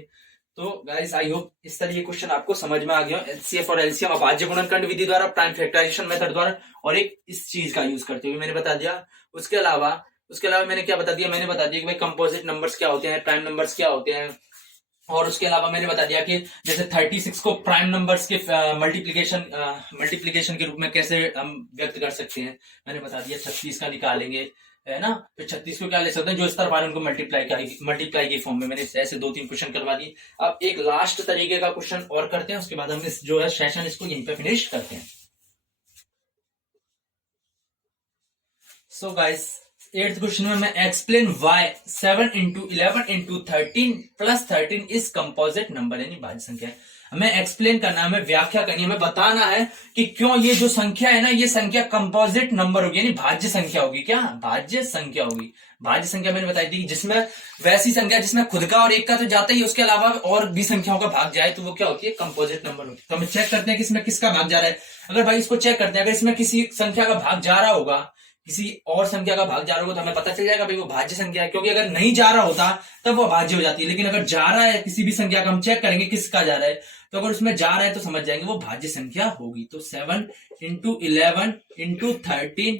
तो गाइस आई होप इस तरह ये क्वेश्चन आपको समझ में आ गया। एचसीएफ और एलसीएम अभाज्य गुणनखंड विधि द्वारा, प्राइम फैक्टराइजेशन मेथड द्वारा, और एक इस चीज का यूज करते हुए मैंने बता दिया। उसके अलावा मैंने क्या बता दिया? मैंने बता दिया कि भाई कंपोजिट नंबर्स क्या होते हैं, प्राइम नंबर्स क्या होते हैं, और उसके अलावा मैंने बता दिया कि जैसे 36 को प्राइम नंबर्स के मल्टीप्लीकेशन के रूप में कैसे हम व्यक्त कर सकते हैं, मैंने बता दिया। 36 का निकालेंगे, है ना, तो 36 को क्या ले सकते हैं? जो इस तरफ आ रहे हैं उनको मल्टीप्लाई के फॉर्म में। मैंने ऐसे 2-3 क्वेश्चन करवा दिए। अब एक लास्ट तरीके का क्वेश्चन और करते हैं, उसके बाद हम इस जो है सेशन इसको यहीं पे फिनिश करते हैं। सो गाइस 8th क्वेश्चन में मैं explain why 7 into 11 into 13 plus 13 is composite number, यानी भाज्य संख्या। हमें एक्सप्लेन करना है, हमें व्याख्या करनी है, हमें बताना है कि क्यों ये जो संख्या है ना, ये संख्या कंपोजिट नंबर होगी, यानी भाज्य संख्या होगी। क्या? भाज्य संख्या होगी। भाज्य संख्या मैंने बताई थी जिसमें वैसी संख्या जिसमें खुद का और एक का तो जाता ही, उसके अलावा और भी संख्याओं का भाग जाए तो वो क्या होती है? कंपोजिट नंबर होती है। तो हम चेक करते हैं कि इसमें किसका भाग जा रहा है। अगर भाई इसको चेक करते हैं, अगर इसमें किसी संख्या का भाग जा रहा होगा, किसी और संख्या का भाग जा रहा होगा, तो हमें पता चल जाएगा भाई वो भाज्य संख्या है, क्योंकि अगर नहीं जा रहा होता तब वो अभाज्य हो जाती है। लेकिन अगर जा रहा है किसी भी संख्या का, हम चेक करेंगे किसका जा रहा है, तो अगर उसमें जा रहा है तो समझ जाएंगे वो भाज्य संख्या होगी। तो 7 इंटू 11 इंटू 13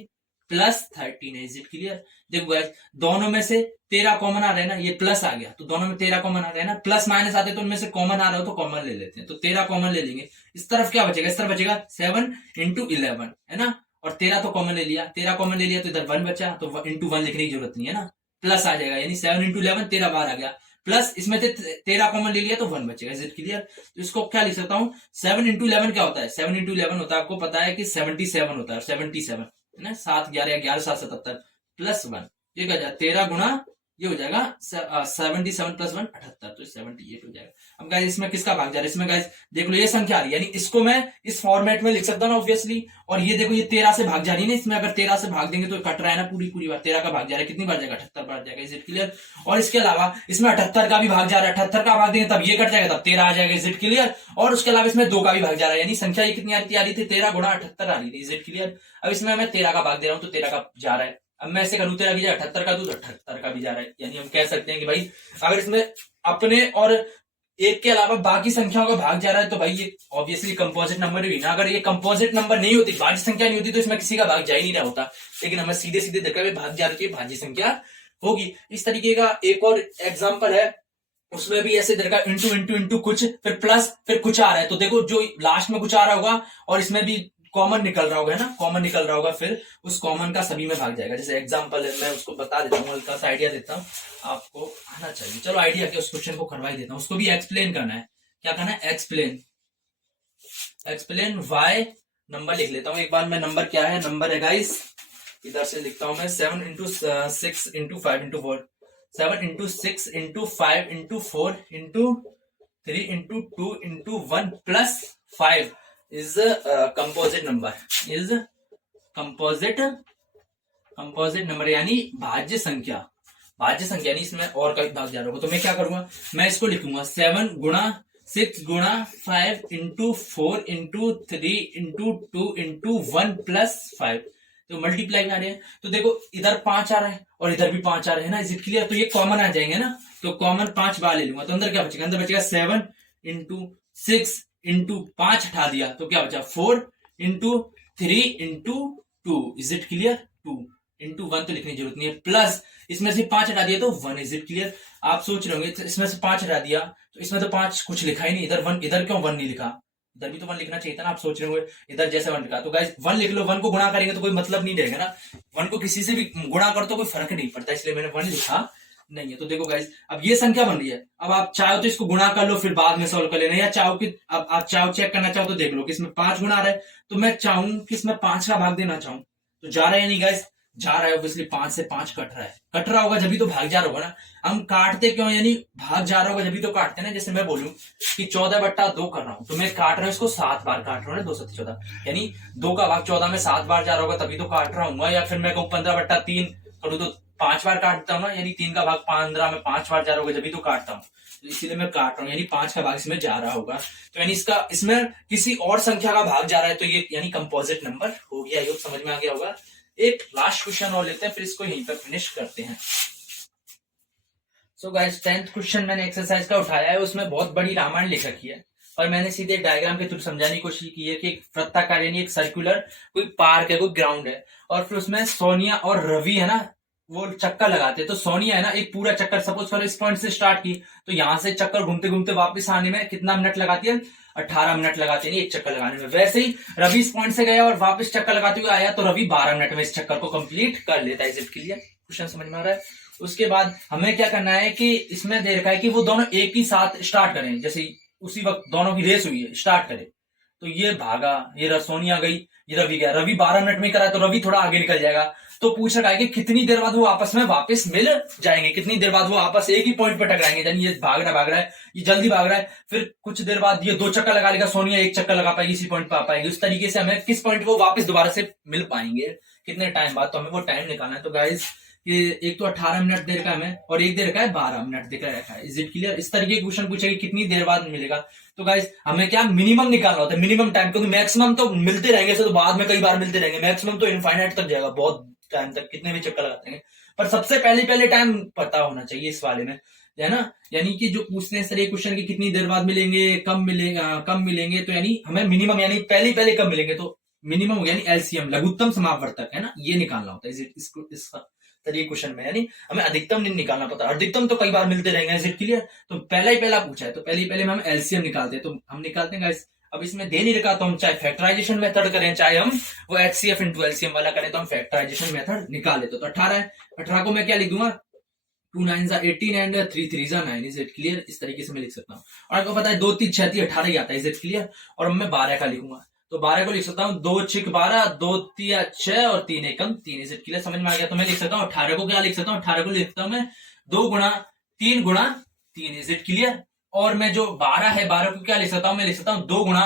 प्लस 13 है, इज इट क्लियर? देखो गाइस, दोनों में से 13 कॉमन आ रहा है ना, ये प्लस आ गया, तो दोनों में 13 कॉमन आ रहा है ना, प्लस माइनस आते तो उनमें से कॉमन आ रहा हो तो कॉमन ले लेते हैं। तो 13 कॉमन ले लेंगे, इस तरफ क्या बचेगा? इस तरफ बचेगा 7 इंटू 11, है ना, और 13 तो कॉमन ले लिया, 13 कॉमन ले लिया तो इधर 1 बचा, तो इंटू 1 लिखने की जरूरत नहीं है ना, प्लस आ जाएगा, यानी 7 इंटू 11 13 बार आ गया, प्लस इसमें 13 कॉमन ले लिया तो 1 बचेगा। Is it clear? तो इसको क्या लिख सकता हूं? 7 इंटू 11 क्या होता है? 7 इंटू 11 होता है, आपको पता है कि 77 होता है, 77 है ना, 7 11 11 7 77 प्लस 1, ये क्या जाएगा? 13 गुना ये हो जाएगा 77 प्लस 1 78, तो 78 हो जाएगा। अब गाइस इसमें किसका भाग जा रहा है? इसमें गाइस देख लो ये संख्या आ रही है, यानी इसको मैं इस फॉर्मेट में लिख सकता हूँ ना ऑब्वियसली, और ये देखो ये 13 से भाग जा रही है ना, इसमें अगर 13 से भाग देंगे तो कट रहा है ना, पूरी बार 13 का भाग जा रहा है, कितनी बार जाएगा? 78 बार जाएगा। Is it clear? और इसके अलावा इसमें 78 का भी भाग जा रहा है, 78 का भाग देंगे तब ये कट जाएगा, तब 13 आ जाएगा। Is it clear? और उसके अलावा इसमें 2 का भी भाग जा रहा है, यानी संख्या ये कितनी आ रही थी? 13 गुणा 78 आ रही थी। Is it clear? अब इसमें मैं 13 का भाग दे रहा हूं तो 13 का जा रहा है, अब मैं ऐसे करूं 13 की जगह 78 का दूं तो 78 का भी जा रहा है, यानी हम कह सकते हैं कि भाई अगर इसमें अपने और एक के अलावा बाकी संख्याओं का भाग जा रहा है तो भाई ये ऑब्वियसली कंपोजिट नंबर ही ना। अगर ये कंपोजिट नंबर नहीं होती, भाज्य संख्या नहीं होती, तो इसमें किसी का भाग जा ही नहीं रहा होता। लेकिन हमें सीधे सीधे देखा हुए भाग जा रही है, भाज्य संख्या होगी। इस तरीके का एक और एग्जाम्पल है, उसमें भी ऐसे देखा इंटू इंटू इंटू कुछ, फिर प्लस, फिर कुछ आ रहा है। तो देखो जो लास्ट में कुछ आ रहा होगा और इसमें भी कॉमन निकल रहा होगा, है ना, कॉमन निकल रहा होगा, फिर उस कॉमन का सभी में भाग जाएगा। जैसे एग्जांपल है, मैं उसको बता देता हूँ, हल्का सा आइडिया देता हूँ, आपको आना चाहिए। चलो आइडिया क्या, उस क्वेश्चन को करवा ही देता हूँ, उसको भी एक्सप्लेन करना है। क्या करना है? एक्सप्लेन। एक्सप्लेन वाई नंबर लिख लेता हूँ एक बार मैं। नंबर क्या है? नंबर है गाइस, इधर से लिखता हूं मैं, 7 into 6 into 5 into 4, 7 into 6 into 5 into 4 into 3 into 2 into 1 plus 5 is composite number, is composite number, यानी भाज्य संख्या। भाज्य संख्या यानी इसमें और कई भाग जा रहा होगा। तो मैं क्या करूंगा, मैं इसको लिखूंगा 7 गुणा 6 गुणा 5 into 4 into 3 into 2 into 1 plus 5। तो मल्टीप्लाई में आ रहे हैं, तो देखो इधर 5 आ रहा है और इधर भी 5 आ रहे हैं ना, इज इट क्लियर? तो ये कॉमन आ जाएंगे ना, तो कॉमन 5 बार ले लूंगा, तो अंदर क्या बचेगा? अंदर बचेगा 7 इंटू 6 इंटू 5 हटा दिया तो क्या बचा? 4 into 3 into 2, is it clear? 2 into 1 तो लिखने की जरूरत नहीं है, प्लस इसमें से 5 हटा दिया तो 1, इज इट क्लियर? आप सोच रहे होंगे इसमें से 5 हटा दिया तो इसमें तो 5 कुछ लिखा ही नहीं, इधर 1, इधर क्यों 1 नहीं लिखा? इधर भी तो 1 लिखना चाहिए था ना। आप सोच रहे होंगे इधर जैसे 1 लिखा, तो गाइस 1 लिख लो, 1 को गुणा करेंगे तो कोई मतलब नहीं रहेगा ना, 1 को किसी से भी गुणा कर तो कोई फर्क नहीं पड़ता, इसलिए मैंने 1 लिखा नहीं है। तो देखो गाइस, अब ये संख्या बन रही है, अब आप चाहो तो इसको गुणा कर लो फिर बाद में सॉल्व कर लेना, या चाहो कि अब आप चाहो चेक करना चाहो तो देख लो कि इसमें 5 गुणा आ रहा है, तो मैं चाहूं कि इसमें 5 का भाग देना चाहूं, तो जा रहा है नहीं गाइस? जा रहा है, ऑब्वियसली 5 से 5 कट रहा है, कट रहा होगा जब भी तो भाग जा रहा होगा ना। हम काटते क्यों, यानी भाग जा रहा होगा जब भी तो काटते ना। जैसे मैं बोलूं कि 14/2 कर रहा हूं, तो मैं काट रहा हूं इसको 7 बार काट रहा हूं, 2 7 14, यानी 2 का भाग 14 में 7 बार जा रहा होगा तभी तो काट रहा हूँ। या फिर मैं कहूँ 15/3 करूँ तो 5 बार काटता हूँ ना, यानी 3 का भाग 15 में 5 बार जा रहा होगा जब भी तो काटता हूँ, तो इसीलिए मैं काट रहा हूँ, यानी 5 का भाग इसमें जा रहा होगा। तो यानी इसमें किसी और संख्या का भाग जा रहा है, तो ये यानी कंपोजिट नंबर हो गया। ये समझ में आ गया होगा। एक लास्ट क्वेश्चन और लेते हैं, फिर इसको यहीं पर फिनिश करते हैं। सो गाइस 10th क्वेश्चन मैंने एक्सरसाइज का उठाया है, उसमें बहुत बड़ी रामायण लिख रखी है और मैंने सीधे डायग्राम के थ्रू समझाने की कोशिश की है कि एक वृत्ताकार यानी एक सर्कुलर कोई पार्क है, कोई ग्राउंड है, और फिर उसमें सोनिया और रवि है ना, वो चक्कर लगाते हैं। तो सोनिया है ना एक पूरा चक्कर, सपोज करो इस पॉइंट से स्टार्ट की, तो यहां से चक्कर घूमते घूमते वापस आने में कितना मिनट लगाती है? 18 मिनट लगाते हैं एक चक्कर लगाने में। वैसे ही रवि इस पॉइंट से गया और वापस चक्कर लगाते हुए आया, तो रवि 12 मिनट में इस चक्कर को कंप्लीट कर लेता है। Is it clear? क्वेश्चन समझ में आ रहा है? उसके बाद हमें क्या करना है कि इसमें दे रखा है कि वो दोनों एक ही साथ स्टार्ट करें, जैसे उसी वक्त दोनों की रेस हुई है, स्टार्ट करें। तो ये भागा, ये सोनिया गई, ये रवि गया, रवि 12 मिनट में करा तो रवि थोड़ा आगे निकल जाएगा। तो पूछ रखा है कि कितनी देर बाद वो आपस में वापस मिल जाएंगे, कितनी देर बाद वो आपस एक ही पॉइंट पर टकराएंगे। यानी ये भाग रहा है, ये जल्दी भाग रहा है, फिर कुछ देर बाद ये 2 चक्कर लगा लेगा, सोनिया 1 चक्कर लगा पाएगी, इसी पॉइंट पर आ पाएगी। उस तरीके से हमें किस पॉइंट वो वापस दोबारा से मिल पाएंगे, कितने टाइम बाद, तो हमें वो टाइम निकालना है। तो गाइज कि एक तो 18 मिनट दे रखा है हमें और एक दे रखा है 12 मिनट दे रखा है। Is it clear? इस तरीके के क्वेश्चन पूछेगी कितनी देर बाद मिलेगा, तो गाइस हमें क्या मिनिमम निकालना होता है, मिनिमम टाइम, क्योंकि मैक्सिमम तो मिलते रहेंगे, तो बाद में कई बार मिलते रहेंगे, मैक्सिमम तो इनफाइनाइट तक जाएगा, बहुत टाइम तक कितने भी चक्कर लगाते हैं। पर सबसे पहले टाइम पता होना चाहिए इस वाले में, है ना। यानी कि जो पूछते हैं सर ये क्वेश्चन की कितनी देर बाद मिलेंगे, कब मिलेंगे, तो यानी हमें मिनिमम यानी पहले कब मिलेंगे, तो मिनिमम यानी एलसीएम लघुत्तम समापवर्तक है ना, ये निकालना होता है इसका तरीके क्वेश्चन में। यानी हमें अधिकतम नहीं निकालना पड़ता, अधिकतम तो कई बार मिलते रहेंगे। Is it clear? तो पहला पूछा है तो पहले में हम एलसीएम निकालते हैं, तो हम निकालते हैं गाइस। अब इसमें दे नहीं रखा तो हम चाहे फैक्टराइजेशन मेथड करें, चाहे हम वो एचसीएफ इंटू एलसीएम वाला करें, तो हम फैक्टराइजेशन मेथड निकाल लेते। तो 18 है, 18 को मैं क्या लिख दूंगा, 2 9 18 एंड 3 3 9। Is it clear? इस तरीके से मैं लिख सकता हूँ। और आपको पता है 2 3 6 18 ही आता है। Is it clear? और मैं 12 का लिखूंगा, तो 12 को लिख सकता हूँ 2 6 12, 2 3 6 और 3 1 3। Is it clear? समझ में आ गया? तो मैं लिख सकता हूँ 18 को क्या लिख सकता हूँ, 18 को लिख सकता हूँ मैं 2 गुणा 3 गुणा 3। Is it clear? और मैं जो 12 है 12 को क्या लिख सकता हूँ, मैं लिख सकता हूँ 2 गुणा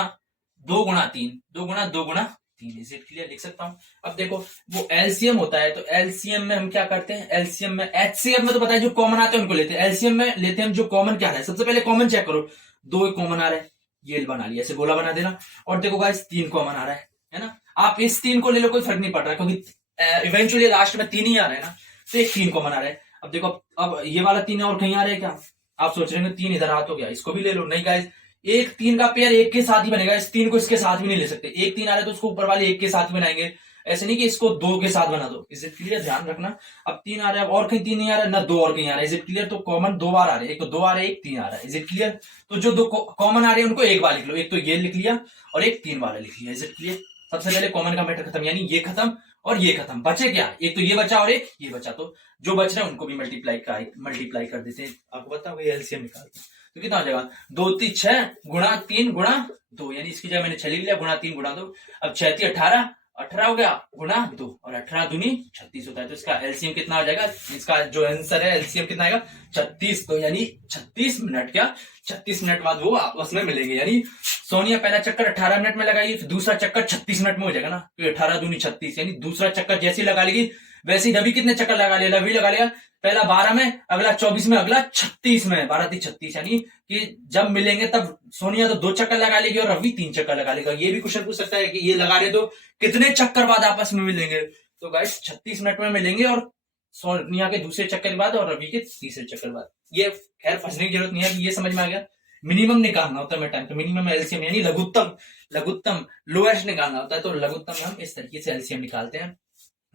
3, 2 गुणा 2 गुणा 3। Is it clear? लिख सकता हूँ। अब देखो वो एलसीएम होता है, तो एलसीएम में हम क्या करते हैं, एलसीएम में एचसीएफ में तो पता है जो कॉमन आते हैं उनको लेते हैं, एलसीएम में लेते हैं हम जो कॉमन क्या है। सबसे पहले कॉमन चेक करो, 2 कॉमन आ रहा है, ये बना लिया, ऐसे गोला बना देना। और देखो गाइस 3 कॉमन आ रहा है ना, आप इस 3 को ले लो, कोई फर्क नहीं पड़ रहा, क्योंकि इवेंचुअली लास्ट में 3 ही आ रहा है ना, तो एक 3 कॉमन आ रहा है। अब देखो अब ये वाला 3 और कहीं आ रहा है क्या, आप सोच रहे हो 3 इधर आ तो गया, इसको भी ले लो। नहीं गाइस, एक 3 का पेयर एक के साथ ही बनेगा, इस 3 को इसके साथ भी नहीं ले सकते। एक 3 आ रहा है तो उसको ऊपर वाले एक के साथ बनाएंगे, ऐसे नहीं कि इसको 2 के साथ बना दो। Is it clear? ध्यान रखना। अब 3 आ रहा है और कहीं 3 नहीं आ रहा है, ना 2 और कहीं आ रहा है। Is it clear? तो कॉमन 2 बार आ रहे हैं, एक तो 2 आ रहे हैं, एक 3 आ रहा है। Is it clear? तो जो 2 कॉमन आ रहे हैं उनको एक बार लिख लो, एक तो ये लिख लिया और एक 3 वाला लिख लिया। Is it clear? सबसे पहले कॉमन का मैटर खत्म, यानी ये खत्म और ये खत्म। बचे क्या? एक तो ये बचा और एक ये बचा, तो जो बच रहे हैं उनको भी मल्टीप्लाई कर देते हैं। आपको पता होगा एलसीएम निकालते हैं तो कितना हो जाएगा, 2 3 6 गुणा 3 गुणा 2, यानी इसकी जगह मैंने 6 लिख लिया, गुणा 3 गुणा 2। अब 6 3 18, 18 हो गया गुणा 2 और 18 दूनी 36 होता है। तो इसका एलसीएम कितना आ जाएगा, इसका जो आंसर है एलसीएम कितना आएगा 36। तो यानी 36 मिनट, क्या 36 मिनट बाद वो आपस में मिलेंगे। यानी सोनिया पहला चक्कर 18 मिनट में लगाएगी, फिर दूसरा चक्कर 36 मिनट में हो जाएगा ना, तो 18 दूनी 36, यानी दूसरा चक्कर जैसे ही लगा लेगी वैसे ही रवि कितने चक्कर लगा लिया, रवि लगा लिया पहला 12 में, अगला 24 में, अगला 36 में, 12 3 36, यानी कि जब मिलेंगे तब सोनिया तो 2 चक्कर लगा लेगी और रवि 3 चक्कर लगा लेगा। ये भी क्वेश्चन पूछ सकता है कि ये लगा रहे तो कितने चक्कर बाद आपस में मिलेंगे। तो गाइस 36 मिनट में मिलेंगे, और सोनिया के दूसरे चक्कर के बाद और रवि के तीसरे चक्कर बाद। ये खैर फंसने की जरूरत नहीं है, ये समझ में आ गया। मिनिमम निकालना होता है टाइम, तो मिनिमम एलसीएम यानी लघुत्तम लोएस्ट निकालना होता है, तो लघुत्तम हम इस तरीके से एलसीएम निकालते हैं।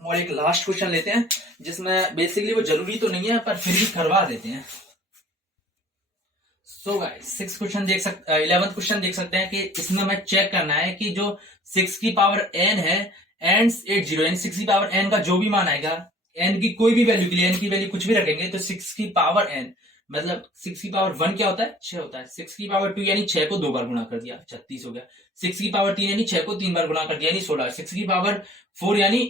और एक लास्ट क्वेश्चन लेते हैं जिसमें बेसिकली वो जरूरी तो नहीं है पर फिर भी करवा देते हैं। सो गाइस 11th क्वेश्चन देख सकते हैं कि इसमें हमें चेक करना है कि जो 6 की पावर n है एंड्स 80, यानी 6 की पावर n का जो भी मान आएगा, n की कोई भी वैल्यू के लिए, n की वैल्यू कुछ भी रखेंगे तो 6 की पावर n मतलब 6 की पावर 1 क्या होता है, 6 होता है। 6 की पावर 2 यानी 6 को 2 बार गुणा कर दिया, 36 हो गया। 6 की पावर 3 यानी 6 को 3 बार गुणा कर दिया, यानी 16। 6 की पावर 4 यानी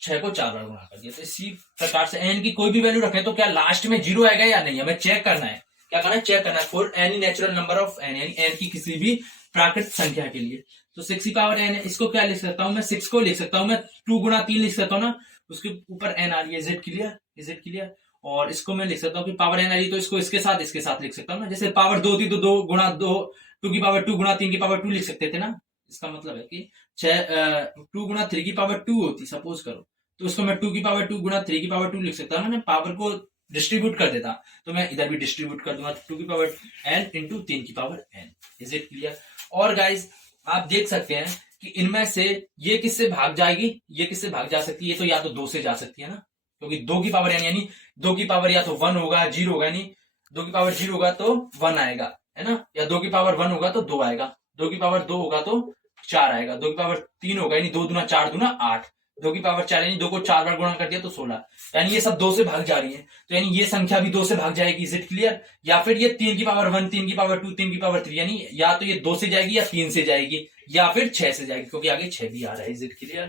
6 को 4 बार गुणा कर दिया। तो इसी प्रकार से n की कोई भी वैल्यू रखें तो क्या लास्ट में 0 आएगा या नहीं, हमें चेक करना है। क्या करना है, चेक करना है। For any natural number of n, यानी n की किसी भी प्राकृत संख्या के लिए। तो 6 की पावर n है, इसको क्या लिख सकता हूं मैं, 6 को लिख सकता हूं मैं 2 गुणा 3 लिख सकता हूँ ना, उसके ऊपर n आ रही है। Is it clear? Is it clear? और इसको मैं लिख सकता हूँ कि पावर n आ रही है तो इसको इसके साथ लिख सकता हूँ ना। जैसे पावर 2 थी तो 2 गुणा 2, 2 की पावर 2 गुणा 3 की पावर 2 लिख सकते थे ना। इसका मतलब है कि 2 गुणा 3 की पावर 2 होती सपोज करो, तो उसको मैं 2 की पावर 2 गुणा 3 की पावर 2 लिख सकता हूँ ना। पावर को डिस्ट्रीब्यूट कर देता तो मैं इधर भी डिस्ट्रीब्यूट कर दूंगा, 2 की पावर n इंटू 3 की power n। Is it clear? और गाइज आप देख सकते हैं कि इनमें से ये किससे भाग जाएगी, ये किससे भाग जा सकती है, ये तो या तो 2 से जा सकती है ना, क्योंकि 2 की पावर n यानी 2 की पावर या तो 1 होगा 0 होगा, यानी 2 की पावर 0 होगा तो 1 आएगा, है ना, या 2 की पावर 1 होगा तो 2 आएगा, 2 की पावर 2 होगा तो 4 आएगा, 2 की पावर 3 होगा यानी 2 दूना 4 दूना 8, 2 की पावर 4 यानी 2 को 4 बार गुणा कर दिया तो 16, यानी ये सब 2 से भाग जा रही है, तो यानी ये संख्या भी 2 से भाग जाएगी। Is it clear? या फिर ये 3 की पावर 1, 3 की पावर 2, 3 की पावर 3, यानी या तो ये 2 से जाएगी या 3 से जाएगी या फिर 6 से जाएगी, क्योंकि आगे 6 भी आ रहा है। Is it clear?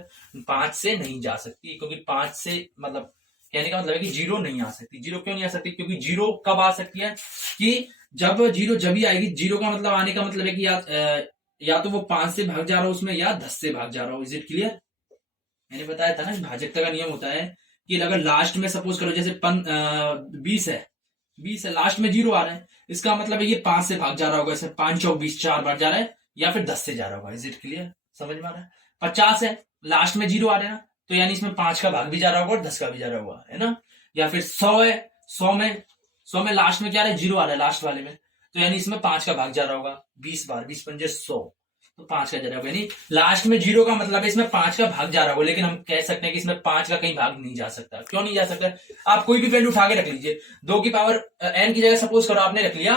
5 से नहीं जा सकती, क्योंकि 5 से मतलब कहने का मतलब है कि 0 नहीं आ सकती। 0 क्यों नहीं आ सकती? क्योंकि 0 कब आ सकती है कि जब 0 जब ही आएगी, 0 का मतलब आने का मतलब है कि या तो वो 5 से भाग जा रहा हो उसमें या 10 से भाग जा रहा हो। Is it clear? मैंने बताया था ना भाजकता का नियम होता है कि अगर लास्ट में सपोज करो जैसे 20 है लास्ट में 0 आ रहा है, इसका मतलब है ये 5 से भाग जा रहा होगा, ऐसे 5 चौक 20 4 बार जा रहा है, या फिर 10 से जा रहा होगा। Is it clear? समझ में आ रहा है? 50 है लास्ट में 0 आ रहा है ना, तो यानी इसमें 5 का भाग भी जा रहा होगा और 10 का भी जा रहा होगा, है ना। या फिर 100 है, 100 में लास्ट में क्या आ रहा है, 0 आ रहा है लास्ट वाले में, तो यानी इसमें 5 का भाग जा रहा होगा 20 बार, 20 पंजे 100, तो 5 का जा रहा होगा, यानी लास्ट में 0 का मतलब है इसमें 5 का भाग जा रहा होगा। लेकिन हम कह सकते हैं कि इसमें 5 का कहीं भाग नहीं जा सकता। क्यों नहीं जा सकता? आप कोई भी वैल्यू उठा के रख लीजिए, 2 की पावर n की जगह सपोज करो आपने रख लिया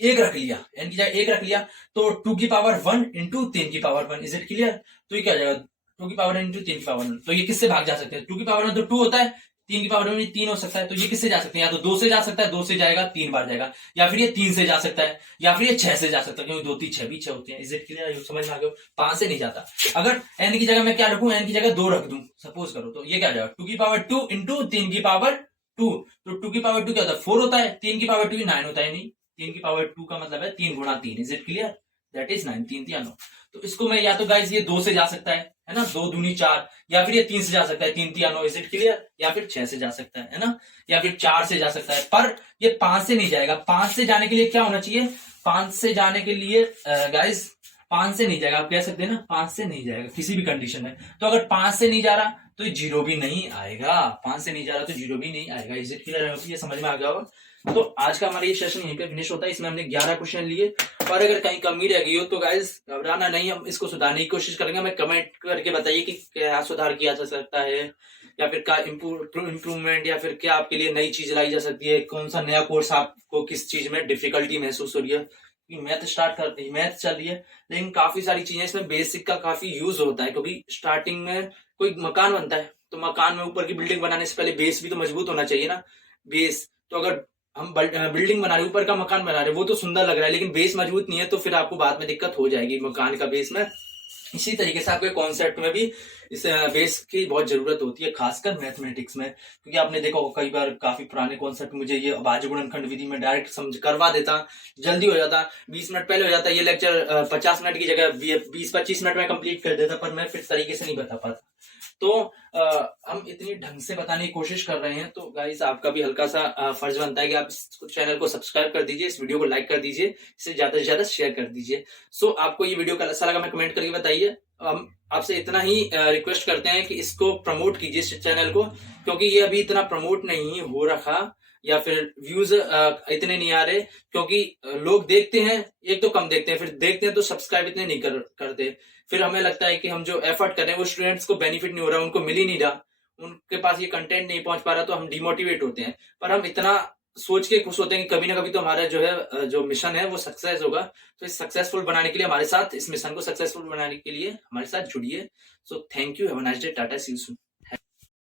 1 रख लिया, n की जगह 1 रख लिया, तो 2 की पावर 1 इंटू 3 की पावर 1। Is it clear? तो ये क्या जाएगा, 2 की पावर इंटू 3 की पावर 1, तो ये किससे भाग जा सकते हैं, 2 की पावर 1 तो 2 होता है, 3 की पावर 1 3 हो सकता है, तो ये किससे जा सकते हैं, या तो 2 से जा सकता है, 2 से जाएगा 3 बार जाएगा, या फिर ये 3 से जा सकता है, या फिर ये 6 से जा सकता है, क्योंकि 2 3 6 भी 6 होते हैं। Is it clear? समझ में आ गया? 5 से नहीं जाता। अगर n की जगह मैं क्या रखूं, n की जगह 2 रख दूं सपोज करो, तो ये क्या जाएगा, 2 की पावर 2 इंटू 3 की पावर 2, तो 2 की पावर 2 क्या होता है 4 होता है, 3 की पावर 2 9 होता है, नहीं 3 की पावर 2 का मतलब है 3 गुणा 3। Is it clear? That is 9, 3 3 9। तो इसको मैं या तो गाइस ये 2 से जा सकता है ना, 2 दूनी 4, या फिर ये 3 से जा सकता है, 3 3 9। Is it clear? या फिर 6 से जा सकता है ना, या फिर 4 से जा सकता है, पर ये 5 से नहीं जाएगा। 5 से जाने के लिए क्या होना चाहिए, 5 से जाने के लिए गाइस 5 से नहीं जाएगा, आप कह सकते हैं ना 5 से नहीं जाएगा किसी भी कंडीशन में। तो अगर 5 से नहीं जा रहा तो 0 भी नहीं आएगा, 5 से नहीं जा रहा तो 0 भी नहीं आएगा। Is it clear? ये समझ में आ गया होगा। तो आज का हमारा ये सेशन यहीं पे फिनिश होता है। इसमें हमने 11 क्वेश्चन लिए, और अगर कहीं कमी रह गई हो तो गाइस घबराना नहीं, हम इसको सुधारने की कोशिश करेंगे। हमें कमेंट करके बताइए कि क्या सुधार किया जा सकता है, या फिर क्या इम्प्रूवमेंट, या फिर क्या आपके लिए नई चीज लाई जा सकती है, कौन सा नया कोर्स आपको किस चीज में डिफिकल्टी महसूस हो रही है। मैथ चल रही है, लेकिन काफी सारी चीजें इसमें बेसिक का काफी यूज होता है, क्योंकि स्टार्टिंग में कोई मकान बनता है तो मकान में ऊपर की बिल्डिंग बनाने से पहले बेस भी तो मजबूत होना चाहिए ना। बेस तो अगर हम बिल्डिंग बना रहे, ऊपर का मकान बना रहे, वो तो सुंदर लग रहा है, लेकिन बेस मजबूत नहीं है तो फिर आपको बाद में दिक्कत हो जाएगी मकान का बेस में। इसी तरीके से आपके कॉन्सेप्ट में भी इस बेस की बहुत जरूरत होती है, खासकर मैथमेटिक्स में। क्योंकि आपने देखा होगा कई बार काफी पुराने कॉन्सेप्ट मुझे ये भाज्य गुणनखंड विधि में डायरेक्ट समझ करवा देता, जल्दी हो जाता, 20 मिनट पहले हो जाता। ये लेक्चर 50 मिनट की जगह 20-25 मिनट में कंप्लीट कर देता, पर मैं फिर तरीके से नहीं बता पाता। तो हम इतनी ढंग से बताने की कोशिश कर रहे हैं, तो गाइस आपका भी हल्का सा फर्ज बनता है कि आप इस चैनल को सब्सक्राइब कर दीजिए, इस वीडियो को लाइक कर दीजिए, इसे ज्यादा से ज्यादा शेयर कर दीजिए। सो आपको ये वीडियो कैसा लगा मैं कमेंट करके बताइए। हम आपसे इतना ही रिक्वेस्ट करते हैं कि इसको प्रमोट कीजिए, इस चैनल को, क्योंकि ये अभी इतना प्रमोट नहीं हो रखा, या फिर व्यूज इतने नहीं आ रहे, क्योंकि लोग देखते हैं, एक तो कम देखते हैं, फिर देखते हैं तो सब्सक्राइब इतने नहीं करते। फिर हमें लगता है कि हम जो एफर्ट कर रहे हैं वो स्टूडेंट्स को बेनिफिट नहीं हो रहा, उनको मिल ही नहीं रहा, उनके पास ये कंटेंट नहीं पहुंच पा रहा, तो हम डिमोटिवेट होते हैं। पर हम इतना सोच के खुश होते हैं कि कभी ना कभी तो हमारा जो है जो मिशन है वो सक्सेस होगा। तो इस सक्सेसफुल बनाने के लिए हमारे साथ, इस मिशन को सक्सेसफुल बनाने के लिए हमारे साथ जुड़िए। So thank you, have a nice day, tata, see you soon.